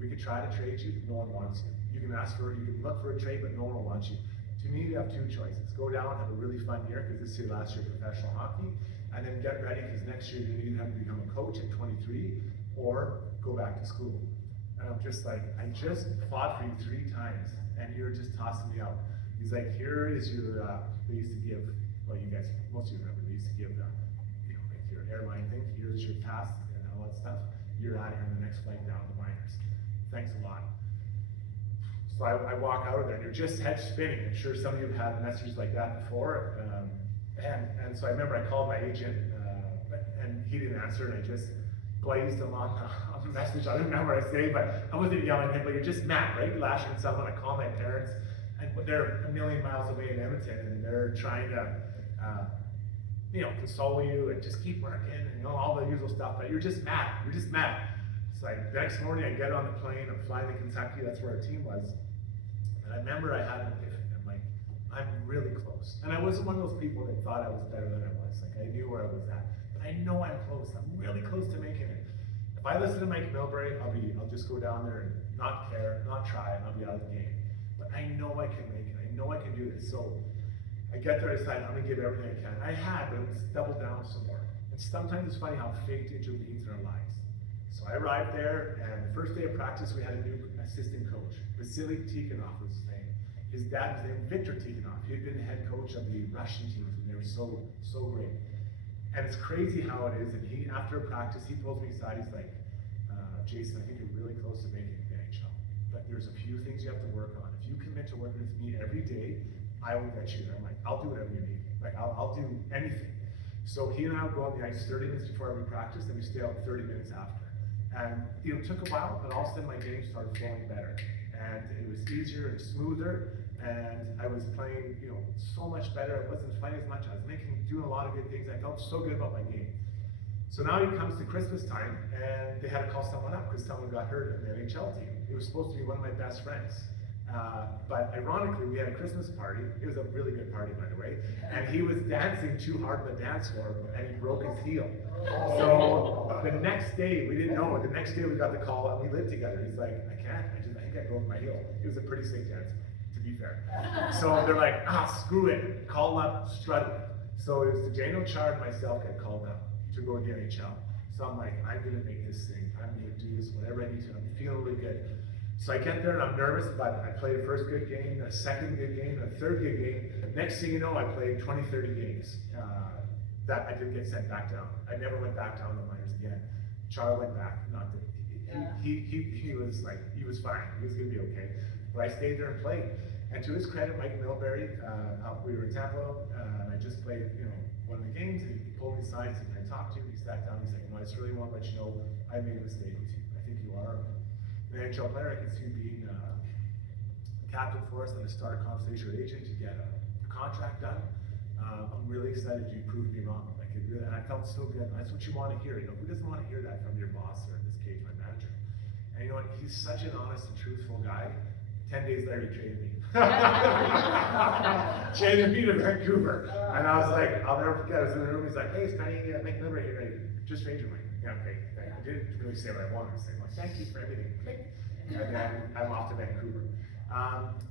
We could try to trade you. No one wants you. You can look for a trade, but no one will want you." To me, you have 2 choices. Go down, have a really fun year, because this is your last year of professional hockey, and then get ready, because next year you either have to become a coach at 23, or go back to school. And I'm just like, I just fought for you 3 times, and you're just tossing me out. He's like, here is your, they used to give, well, you guys, most of you remember, they used to give like your airline thing, here's your tasks and all that stuff. you're out of here on the next flight down to minors. Thanks a lot. So I walk out of there and you're just head spinning. I'm sure some of you have had messages like that before. And so I remember I called my agent and he didn't answer, and I just blazed him on the message. I don't remember what I say, but I wasn't yelling at him, but you're just mad, right? Lashing at someone. I call my parents, and they're a million miles away in Edmonton, and they're trying to, console you and just keep working and all the usual stuff, but you're just mad. You're just mad. So the next morning I get on the plane, I'm flying to Kentucky, that's where our team was. And I remember I had an epiphany. I'm like, I'm really close. And I wasn't one of those people that thought I was better than I was. Like I knew where I was at. But I know I'm close. I'm really close to making it. If I listen to Mike Milbury, I'll just go down there and not care, not try, and I'll be out of the game. But I know I can make it. I know I can do this. So I get there, I decide I'm gonna give everything I can. I had, but it was double down some more. And sometimes it's funny how fate intervenes in our lives. So I arrived there, and the first day of practice, we had a new assistant coach. Vasily Tikhonov was his name. His dad was named Viktor Tikhonov. He had been the head coach of the Russian teams, and they were so great. And it's crazy how it is, and after a practice, he pulls me aside, he's like, Jason, I think you're really close to making the NHL, but there's a few things you have to work on. If you commit to working with me every day, I will get you there. I'm like, I'll do whatever you need. Like, I'll do anything. So he and I would go on the ice 30 minutes before every practice, and we stay out 30 minutes after. And it took a while, but all of a sudden my game started flowing better. And it was easier and smoother, and I was playing, so much better. I wasn't playing as much. I was doing a lot of good things. I felt so good about my game. So now it comes to Christmas time, and they had to call someone up because someone got hurt in the NHL team. It was supposed to be one of my best friends. But ironically, we had a Christmas party. It was a really good party, by the way. And he was dancing too hard on the dance floor, and he broke his heel. So the next day, we didn't know it. The next day, we got the call, and we lived together. He's like, I think I broke my heel. He was a pretty sick dancer, to be fair. So they're like, screw it. Call up Strudwick. So it was Jane Ochard and myself got called up to go to the NHL. So I'm like, I'm gonna make this thing. I'm gonna do this, whatever I need to. I'm feeling really good. So I get there and I'm nervous, but I played a first good game, a second good game, a third good game. Next thing you know, I played 20, 30 games. That I did get sent back down. I never went back down the minors again. Charles went back. Not that he was like, he was fine. He was gonna be okay. But I stayed there and played. And to his credit, Mike Milbury, we were in Tampa, and I just played, one of the games, and he pulled me aside, and I talked to him, he sat down, he's like, I just really want to let you know, I made a mistake with you. I think you are an NHL player. I can see you being a captain for us, and to start a conversation with agent to get a contract done. I'm really excited you proved me wrong. And I felt so good. And that's what you want to hear. Who doesn't want to hear that from your boss, or in this case, my manager? And you know what? He's such an honest and truthful guy. 10 days later, he traded me. Traded me to Vancouver. And I was like, I'll never forget. I was in the room. He's like, hey, Scotty, make number here. Just trade you. I'm like, yeah, okay. I didn't really say what I wanted to say. I'm like, thank you for everything. And then I'm off to Vancouver.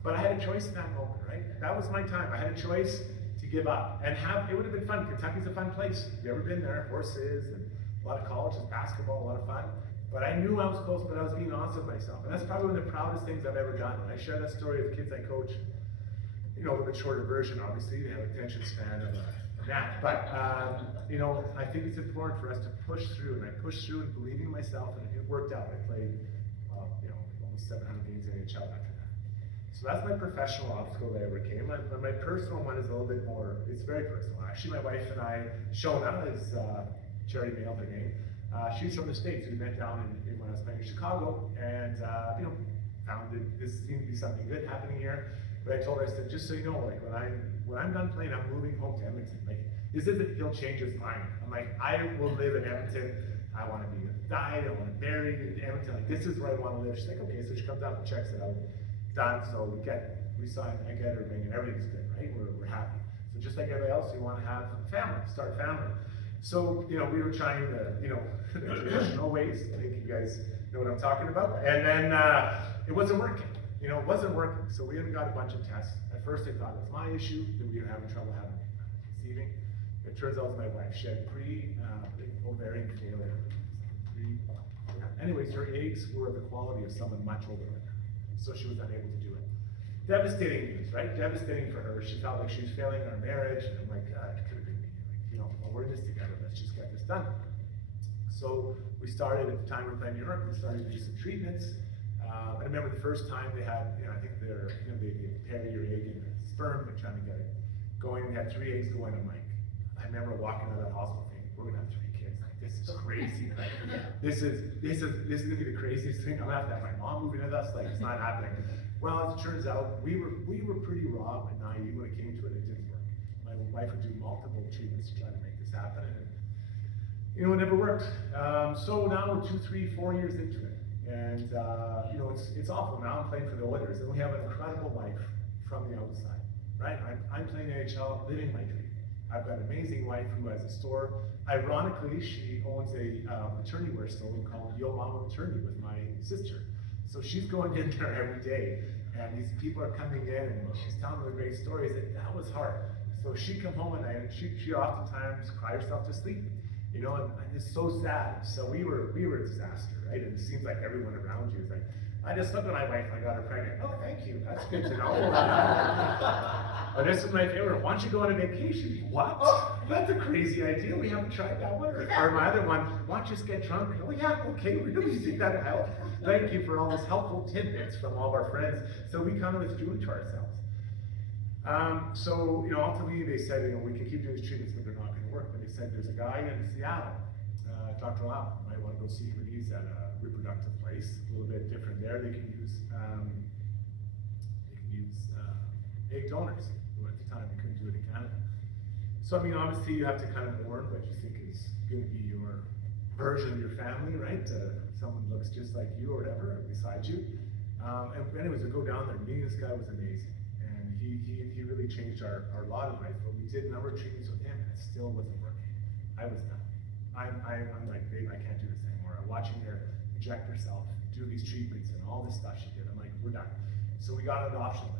But I had a choice in that moment, right? That was my time. I had a choice to give up and it would have been fun. Kentucky's a fun place. You ever been there? Horses and a lot of colleges, basketball, a lot of fun. But I knew I was close, but I was being honest with myself. And that's probably one of the proudest things I've ever done. When I share that story with kids I coach, a little bit shorter version, obviously, they have attention span of a gnat. But, I think it's important for us to push through. And I pushed through and believing in myself, and it worked out. I played, almost 700 games in the NHL after that. So that's my professional obstacle that I overcame. My personal one is a little bit more, it's very personal. Actually, my wife and I, Shona is Cherry Mail, her name. She's from the States. We met down when I was playing in Chicago, and found that this seemed to be something good happening here. But I told her, I said, just so you know, like when I'm done playing, I'm moving home to Edmonton. Like, this isn't he'll change his mind. I'm like, I will live in Edmonton. I want to be died. I want to bury in Edmonton. Like, this is where I want to live. She's like, okay. So she comes out and checks it out. Done. So we sign. I get her ring, and everything's good, right? We're happy. So just like everybody else, you want to have a family, start a family. So, we were trying the, traditional ways. I think you guys know what I'm talking about. And then it wasn't working. It wasn't working. So we got a bunch of tests. At first I thought it was my issue, that we were having trouble conceiving. It turns out it was my wife. She had ovarian failure. Anyways, her eggs were of the quality of someone much older than her. So she was unable to do it. Devastating news, right? Devastating for her. She felt like she was failing our marriage. And I'm like, God, it could have been me. Well, we're in this together. Let's just get this done. So we started at the time we were playing New York, we started to do some treatments. I remember the first time they had, I think they pair your egg and sperm, they're trying to get it going. We had 3 eggs going. I'm like, I remember walking out of that hospital thinking, we're gonna have 3 kids. Like, this is crazy. Like, this is gonna be the craziest thing. I'm gonna have to have my mom moving with us. Like, it's not happening. Well, as it turns out, we were pretty raw and naive when it came to it. It didn't work. My wife would do multiple treatments to try to make this happen, and it never worked. So now we're 2, 3, 4 years into it, and it's awful. Now I'm playing for the Oilers, and we have an incredible life from the outside, right? I'm playing NHL, living my dream. I've got an amazing wife who has a store. Ironically, she owns a maternity wear store called Yo Mama Maternity with my sister. So she's going in there every day, and these people are coming in, and she's telling them the great stories. That was hard. So she'd come home at night, and she oftentimes cry herself to sleep, and it's so sad. So we were a disaster, right? And it seems like everyone around you is like, I just looked at my wife and I got her pregnant. Oh, thank you. That's good to know. Or this is my favorite. Why don't you go on a vacation? What? Oh, that's a crazy idea. We haven't tried that one. Or my other one, why don't you just get drunk? Oh yeah, okay, we really think that help. Thank you for all those helpful tidbits from all of our friends. So we kind of withdrew to ourselves. So ultimately they said, we can keep doing these treatments, but they're not going to work. But they said there's a guy in Seattle, Dr. Lau. You might want to go see him. He's at a reproductive place, a little bit different there. They can use egg donors. At the time, we couldn't do it in Canada. So obviously you have to kind of mourn what you think is going to be your version of your family, right? Someone looks just like you or whatever beside you. And anyways, we go down there. Meeting this guy was amazing, and he really changed our lot in life. But we did a number of treatments with him, and it still wasn't working. I was done. I'm like, babe, I can't do this anymore. I'm watching her inject herself, do these treatments, and all this stuff she did. I'm like, we're done. So we got an adoption list.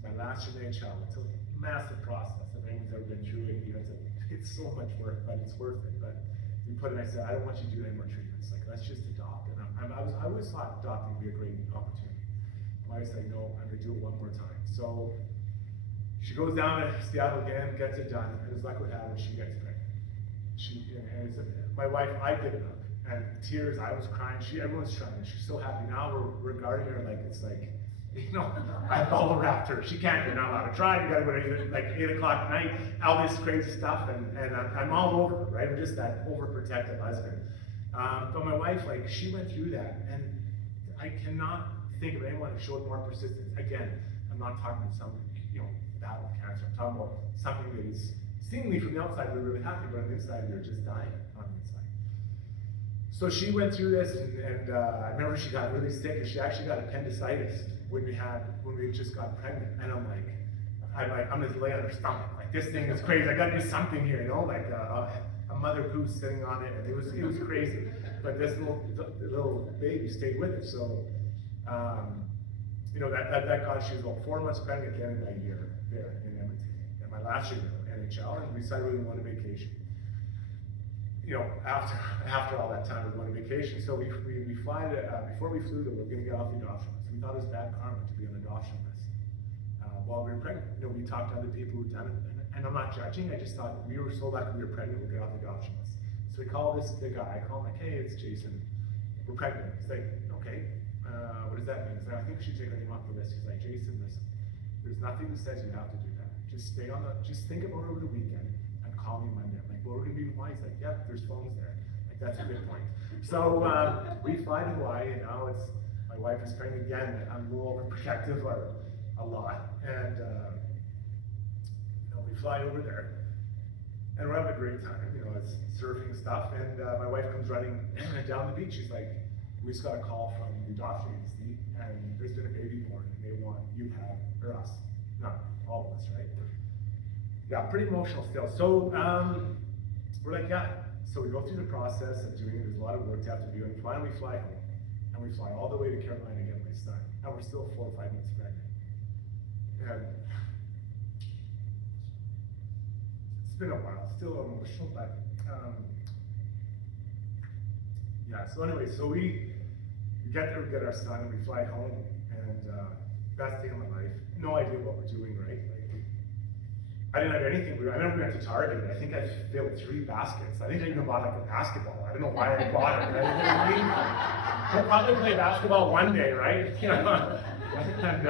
My last year in NHL, it's a massive process. If anyone's ever been through it, it's so much work, but it's worth it. But we put it, I said, I don't want you to do any more treatments. Like, let's just adopt. And I always thought adopting would be a great opportunity. My wife said, no, I'm gonna do it one more time. So she goes down to Seattle again, gets it done, and as luck would have it, she gets pregnant. My wife, I did it up, and tears, I was crying, everyone's trying, she's so happy. Now we're regarding her like it's like, I bubble wrapped her. You're not allowed to try, you gotta go to like 8 o'clock at night, all this crazy stuff, and I'm all over, right? I'm just that overprotective husband. But my wife, like, she went through that, and I cannot think of anyone who showed more persistence. Again, I'm not talking about some, battle with cancer. I'm talking about something that is seemingly from the outside we're really happy, but on the inside we're just dying on the inside. So she went through this, and I remember she got really sick, and she actually got appendicitis when we just got pregnant. And I'm gonna lay on her stomach. Like, this thing is crazy. I gotta do something here, like a mother goose sitting on it, and it was crazy. But this little baby stayed with us. So that got, she was about 4 months pregnant again in that year there in Edmonton. And my last year in NHL, and we decided we went on vacation. After all that time, we went on vacation. So we fly to, before we flew, we're gonna get off the adoption list. We thought it was bad karma to be on the adoption list while we were pregnant. We talked to other people who'd done it, and I'm not judging. I just thought we were so lucky we were pregnant, we'll get off the adoption list. So we call the guy. I call him like, hey, it's Jason. We're pregnant. He's like, okay. What does that mean? He's like, I think we should take our name off the list. He's like, Jason, listen. There's nothing that says you have to do that. Just think about it over the weekend and call me Monday. I'm like, well, we're gonna be in Hawaii. He's like, yeah, there's phones there. Like, that's a good point. So we fly to Hawaii, and now my wife is pregnant again, and I'm a little overprotective a lot. And we fly over there, and we're having a great time. It's surfing stuff, and my wife comes running down the beach. She's like, we just got a call from the adoption agency, and there's been a baby born, and they want you to have, or us, not all of us, right? Yeah, pretty emotional still. So we're like, yeah. So we go through the process of doing it. There's a lot of work to have to do, and finally we fly home, and we fly all the way to Carolina to get my son, and we're still 4 or 5 months pregnant. And it's been a while, still emotional, but yeah. So anyway, so we get there, we get our son, and we fly home, and best day of my life. No idea what we're doing, right? Like, I didn't have anything. I remember we went to Target. I think I filled 3 baskets. I think I even bought like a basketball. I don't know why I bought it. But I didn't need it. We'll probably play basketball one day, right? You know? And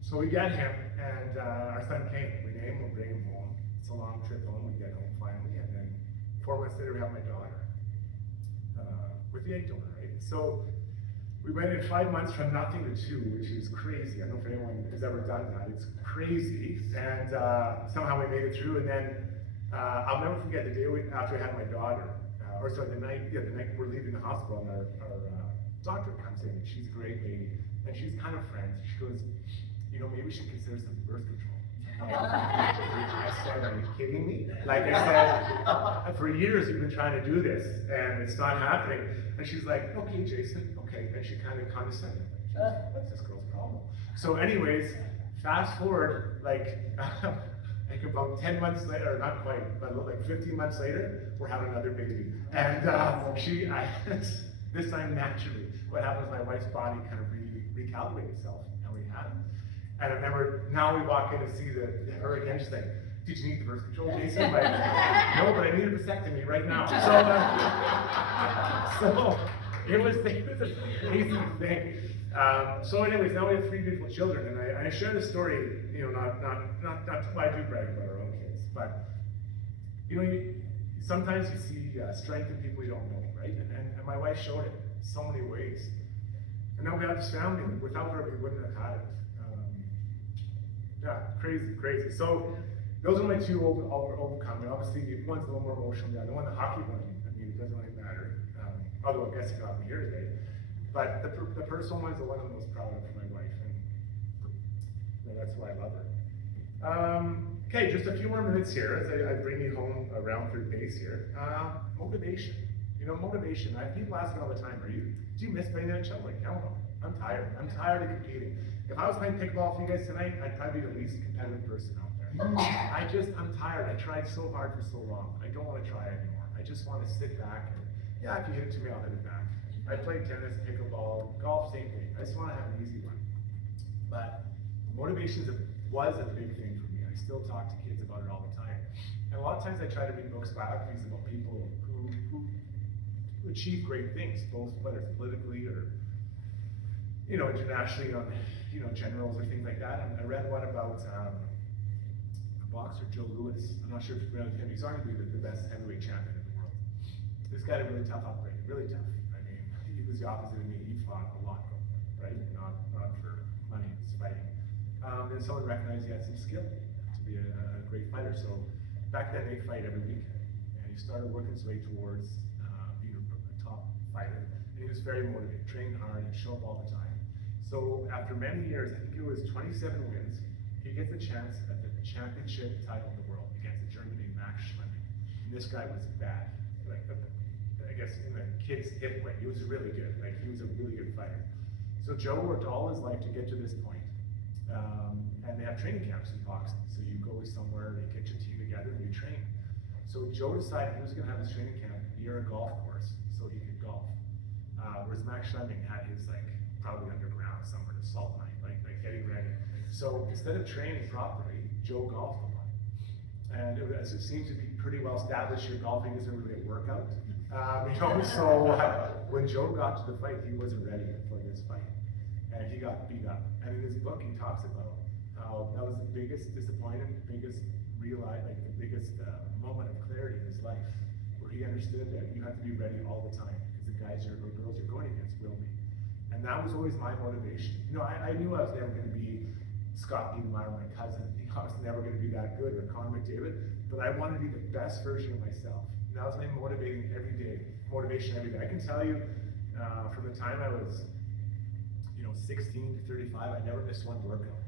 so we get him, and our son came. We name him, we'll bring him home. It's a long trip home. We get home finally, and then 4 months later we have my daughter with the egg donor, right? So we went in 5 months from nothing to 2, which is crazy. I don't know if anyone has ever done that. It's crazy. And somehow we made it through. And then I'll never forget the day after I had my daughter, the night we're leaving the hospital, and our doctor comes in, and she's a great lady, and she's kind of friends. She goes, you know, maybe we should consider some birth control. I said, are you kidding me? Like I said, for years you've been trying to do this, and it's not happening. And she's like, okay, Jason, okay. And she kind of condescended. What's this girl's problem? So anyways, fast forward, like about 10 months later, or not quite, but like 15 months later, we're having another baby. And this time naturally, what happened was my wife's body kind of recalibrated itself, and we had it. And I remember, now we walk in and see her again, she's like, did you need the birth control, Jason? I'm like, no, but I need a vasectomy right now. So it was a crazy thing. So anyways, now we have 3 beautiful children, and I share this story, you know, not why I do brag about our own kids, but, you know, sometimes you see strength in people you don't know, right? And my wife showed it so many ways. And now we have this family, and without her, we wouldn't have had it. Yeah, crazy. So those are my 2 overcoming. Obviously, one's a little more emotional. The one, the hockey one, I mean, it doesn't really matter. Although I guess it got me here today. But the personal one's the one I'm most proud of for my wife, and you know, that's why I love her. Okay, just a few more minutes here as I bring you home around third base here. Motivation. You know, motivation. People ask me all the time, do you miss playing NHL? I'm like, hell no. I'm tired. I'm tired of competing. If I was playing pickleball for you guys tonight, I'd probably be the least competitive person out there. I'm tired. I tried so hard for so long. I don't want to try anymore. I just want to sit back and, yeah, if you hit it to me, I'll hit it back. I played tennis, pickleball, golf, same thing. I just want to have an easy one. But motivation was a big thing for me. I still talk to kids about it all the time. And a lot of times I try to read books, biographies about people who achieve great things, both whether it's politically or, you know, internationally on, you know, generals or things like that. And I read one about a boxer, Joe Louis. I'm not sure if you've read him. He's arguably the best heavyweight champion in the world. This guy had a really tough upbringing, really tough. I mean, he was the opposite of me. He fought a lot, right? Not for money, it's fighting. Then someone recognized he had some skill to be a great fighter. So back then they fight every weekend. And he started working his way towards being a top fighter. And he was very motivated, trained hard, and showed up all the time. So after many years, I think it was 27 wins, he gets a chance at the championship title of the world against a German named Max Schmeling. And this guy was bad. Like, I guess in the kid's hip way, he was really good. Like, he was a really good fighter. So Joe worked all his life to get to this point. And they have training camps in boxing. So you go somewhere, they get your team together, and you train. So Joe decided he was going to have his training camp near a golf course so he could golf. Whereas Max Schmeling had his, like, probably underground somewhere, the salt mine, like getting ready. So instead of training properly, Joe golfed a lot. And as it seems to be pretty well established, your golfing isn't really a workout. You know, so when Joe got to the fight, he wasn't ready for this fight. And he got beat up. And in his book, he talks about how that was the biggest disappointment, the biggest moment of clarity in his life, where he understood that you have to be ready all the time, because the guys or girls you're going against will be. And that was always my motivation. You know, I knew I was never going to be Scott Niedermeyer, my cousin. I was never going to be that good, or Conor McDavid, but I wanted to be the best version of myself. And that was my motivation every day. I can tell you, from the time I was, 16 to 35, I never missed one workout.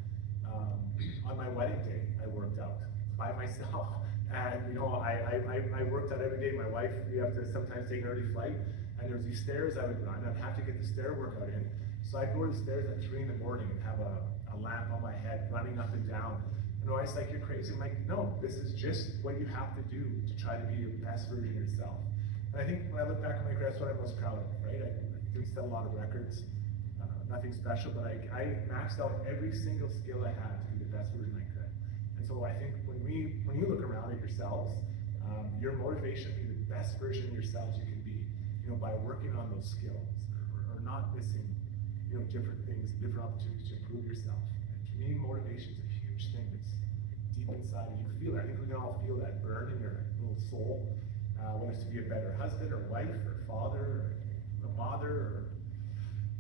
On my wedding day, I worked out by myself. And, I worked out every day. My wife, we have to sometimes take an early flight, and there's these stairs I would run. I'd have to get the stair workout in. So I'd go to the stairs at 3 in the morning and have a lamp on my head, running up and down. And my wife's like, you're crazy. I'm like, no, this is just what you have to do to try to be your best version of yourself. And I think when I look back on my career, that's what I'm most proud of, right? I didn't set a lot of records, nothing special, but I maxed out every single skill I had to be the best version I could. And And so I think when you look around at yourselves, your motivation to be the best version of yourselves you can be, by working on those skills or not missing, different things, different opportunities to improve yourself. And to me, motivation is a huge thing that's deep inside of you. Feel it. I think we can all feel that burn in your little soul, whether it's to be a better husband or wife or father or a mother or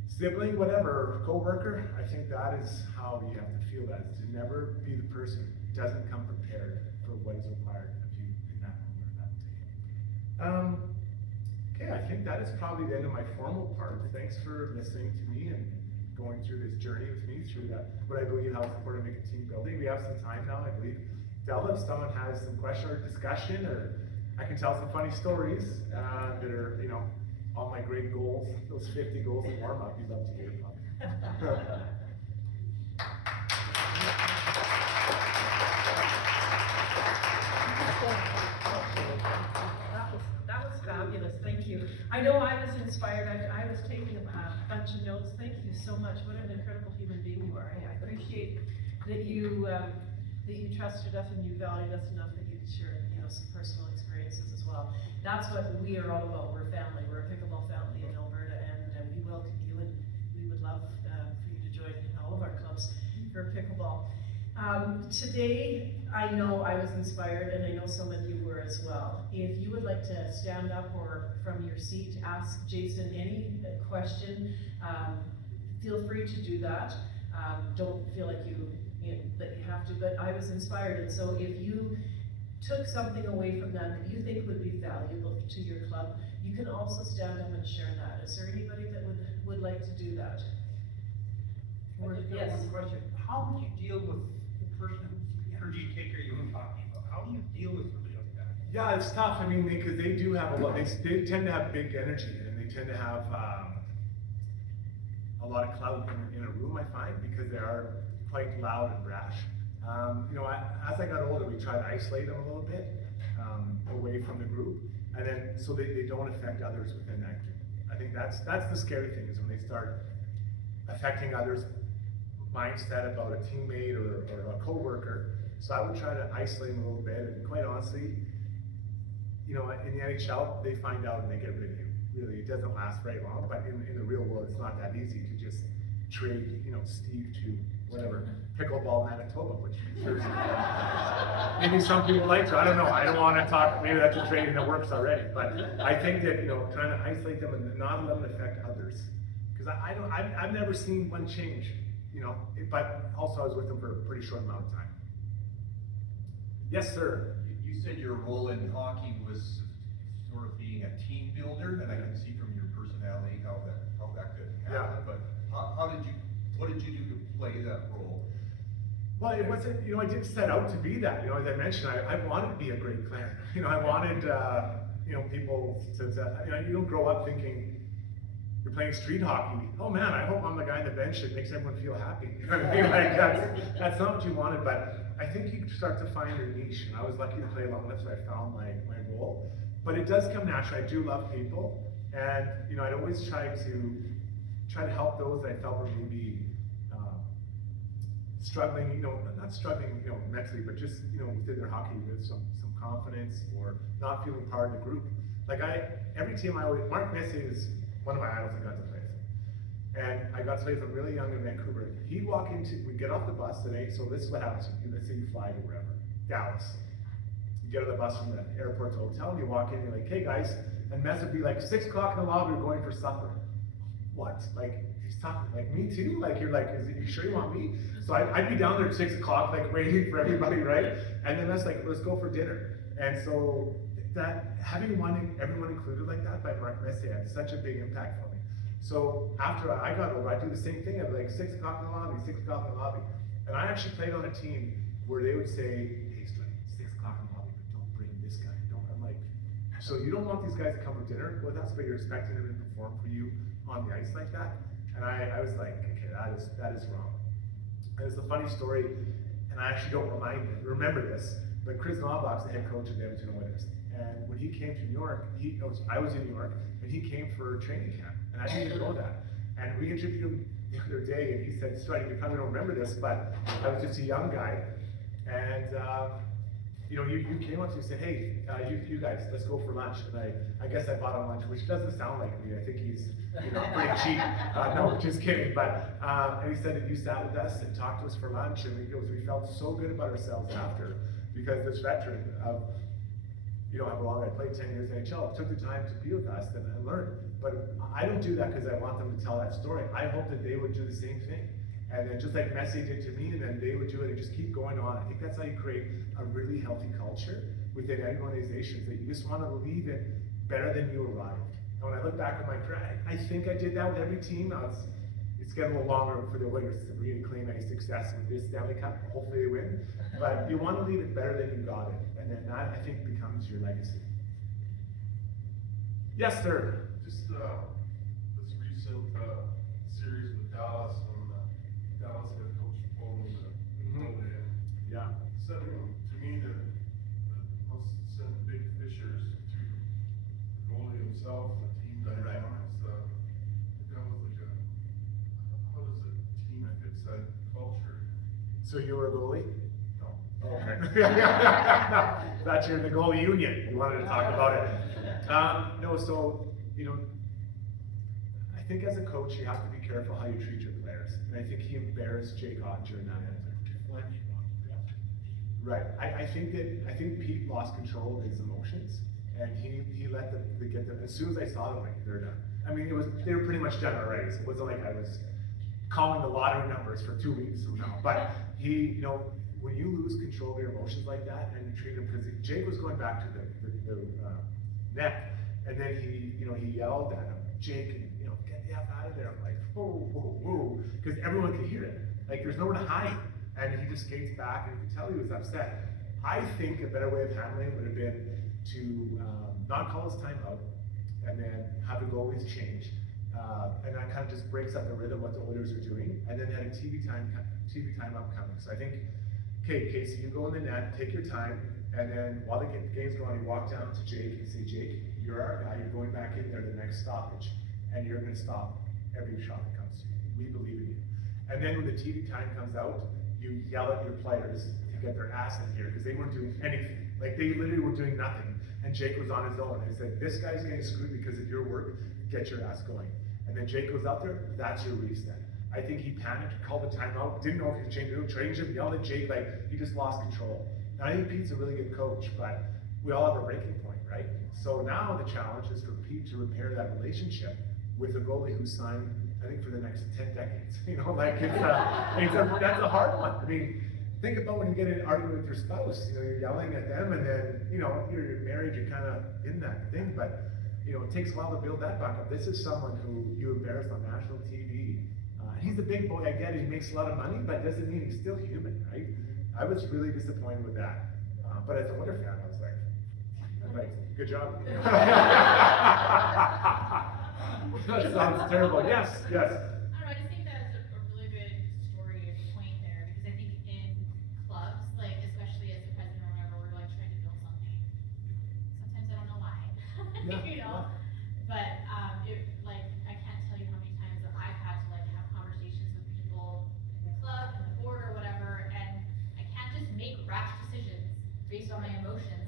sibling, whatever, or co-worker. I think that is how you have to feel that, is to never be the person who doesn't come prepared for what is required of you in that moment or that day. Okay, I think that is probably the end of my formal part. Thanks for listening to me and going through this journey with me through that, what I believe how it's important to make a team building. We have some time now, I believe. Della, if someone has some question or discussion, or I can tell some funny stories that are, all my great goals, those 50 goals and warm up, you'd love to hear from. That was fabulous, thank you. I know I was inspired, I was taking a bunch of notes. Thank you so much. What an incredible human being you are. I appreciate that you trusted us and you valued us enough that you could share, some personal experiences as well. That's what we are all about. We're family. We're a pickleball family in Alberta, and we welcome you, and we would love for you to join all of our clubs for pickleball. Today, I know I was inspired, and I know some of you were as well. If you would like to stand up or from your seat ask Jason any question, feel free to do that. Don't feel like that you have to, but I was inspired, and so if you took something away from that you think would be valuable to your club, you can also stand up and share that. Is there anybody that would like to do that? Or yes. One question. How would you deal with the person whose energy taker you were talking about? How do you deal with somebody like that? Yeah, it's tough. I mean, because they do have a lot, they tend to have big energy, and they tend to have a lot of clout in a room, I find, because they are quite loud and brash. As I got older, we tried to isolate them a little bit away from the group, and then so they don't affect others within that group. I think that's the scary thing, is when they start affecting others' mindset about a teammate or a coworker. So I would try to isolate them a little bit, and quite honestly, in the NHL, they find out and they get rid of you. Really, it doesn't last very long, but in the real world, it's not that easy to just trade, Steve to whatever, Pickleball Manitoba, which maybe some people like to. I don't know. I don't want to talk. Maybe that's a trading that works already. But I think that trying to isolate them and not let them affect others, because I've never seen one change. But also I was with them for a pretty short amount of time. Yes, sir. You said your role in hockey was sort of being a team builder, and I can see from your personality how that could happen. Yeah. But what did you do to play that role? Well, it wasn't, I didn't set out to be that. As I mentioned, I wanted to be a great player. I wanted, people to, you don't grow up thinking you're playing street hockey. Oh man, I hope I'm the guy on the bench that makes everyone feel happy. That's not what you wanted, but I think you start to find your niche. And I was lucky to play long enough, so I found my role. But it does come naturally. I do love people, and I'd always try to help those that I felt were maybe struggling, not struggling, mentally, but just, within their hockey with some confidence or not feeling part of the group. Like every team Mark Messier is one of my idols I got to play with. And I got to play with him really young in Vancouver. He'd walk we'd get off the bus today, so this is what happens. Let's say you fly to wherever, Dallas. You get on the bus from the airport to the hotel, and you walk in, and you're like, hey guys, and Mess would be like, 6 o'clock in the lobby, we're going for supper. What? Like, he's talking, like, me too? Like, you're like, you sure you want me? So I'd be down there at 6 o'clock, like, waiting for everybody, right? And then that's like, let's go for dinner. And so that, having everyone included like that by Mark Messier had such a big impact for me. So after I got over, I'd do the same thing. I'd be like, 6 o'clock in the lobby, 6 o'clock in the lobby. And I actually played on a team where they would say, hey, Strudwick, 6 o'clock in the lobby, but don't bring this guy. I'm like, so you don't want these guys to come for dinner? Well, that's what you're expecting them to perform for you on the ice like that. And I was like, okay, that is wrong. And it's a funny story, and I actually don't remember this, but Chris Knobloch's the head coach of the Edmonton Oilers. And when he came to New York, I was in New York, and he came for training camp, and I didn't even know that. And we interviewed him the other day, and he said, Strudwick, you probably don't remember this, but I was just a young guy, And, you know, you came up to me and said, hey, you guys, let's go for lunch. And I guess I bought him lunch, which doesn't sound like me. I think he's, you know, pretty cheap. No, just kidding. But, and he said that you sat with us and talked to us for lunch, and we felt so good about ourselves after, because this veteran of, you know, how long I played 10 years in NHL, took the time to be with us and learn. But I don't do that because I want them to tell that story. I hope that they would do the same thing. And then just like Messi did to me, and then they would do it and just keep going on. I think that's how you create a really healthy culture within any organizations, that you just want to leave it better than you arrived. And when I look back at my career, I think I did that with every team. It's getting a little longer for the Oilers to really claim any success with this Stanley Cup. Hopefully they win. But you want to leave it better than you got it. And then that, I think, becomes your legacy. Yes, sir. Just this recent series with Dallas, when Dallas head coach pulled the goalie in. Yeah. Said to me that must send big fissures to the goalie himself, the team dynamics. That was like how does a team fix that culture? So you were a goalie? No. Okay. Thought you're in the goalie union. You wanted to talk about it. No, so, you know, I think as a coach, you have to be careful how you treat your players. And I think he embarrassed Jake Ottinger in that moment. Right. I think Pete lost control of his emotions, and he let them get them. As soon as I saw them, like, they're done. I mean, they were pretty much done already. So it wasn't like I was calling the lottery numbers for 2 weeks from now. But you know, when you lose control of your emotions like that, and you treat him, because Jake was going back to the net, and then he yelled at him, Jake, you know, get the F out of there. I'm like, whoa, whoa, whoa, because everyone could hear it. Like, there's nowhere to hide. And he just skates back, and you could tell he was upset. I think a better way of handling it would have been to not call his timeout, and then have the goalies change. And that kind of just breaks up the rhythm of what the Oilers are doing. And then had a TV timeout coming. So I think, okay, Casey, you go in the net, take your time, and then while the game's going on, you walk down to Jake and say, Jake, you're our guy, you're going back in there the next stoppage, and you're gonna stop every shot that comes to you. We believe in you. And then when the TV time comes out, you yell at your players to get their ass in here, because they weren't doing anything. Like, they literally were doing nothing. And Jake was on his own, and he said, this guy's getting screwed because of your work, get your ass going. And then Jake goes out there, that's your reset. I think he panicked, called the timeout, didn't know if he could change him, yelled at Jake, like, he just lost control. And I think Pete's a really good coach, but we all have a breaking point, right? So now the challenge is for Pete to repair that relationship with a goalie who signed, I think, for the next 10 decades. You know, like, that's a hard one. I mean, think about when you get in an argument with your spouse, you know, you're yelling at them, and then, you know, you're married, you're kind of in that thing, but, you know, it takes a while to build that back up. This is someone who you embarrassed on national TV. He's a big boy, I get it, he makes a lot of money, but it doesn't mean he's still human, right? I was really disappointed with that. But as a Oilers fan, I was like, good job. That sounds terrible. Yes, yes. I don't know, I just think that's a really good story or point there, because I think in clubs, like, especially as a president or whatever, we're like trying to build something. Sometimes I don't know why, Yeah, you know? But, like, I can't tell you how many times that I've had to, like, have conversations with people in the club, in the board or whatever, and I can't just make rash decisions based on my emotions.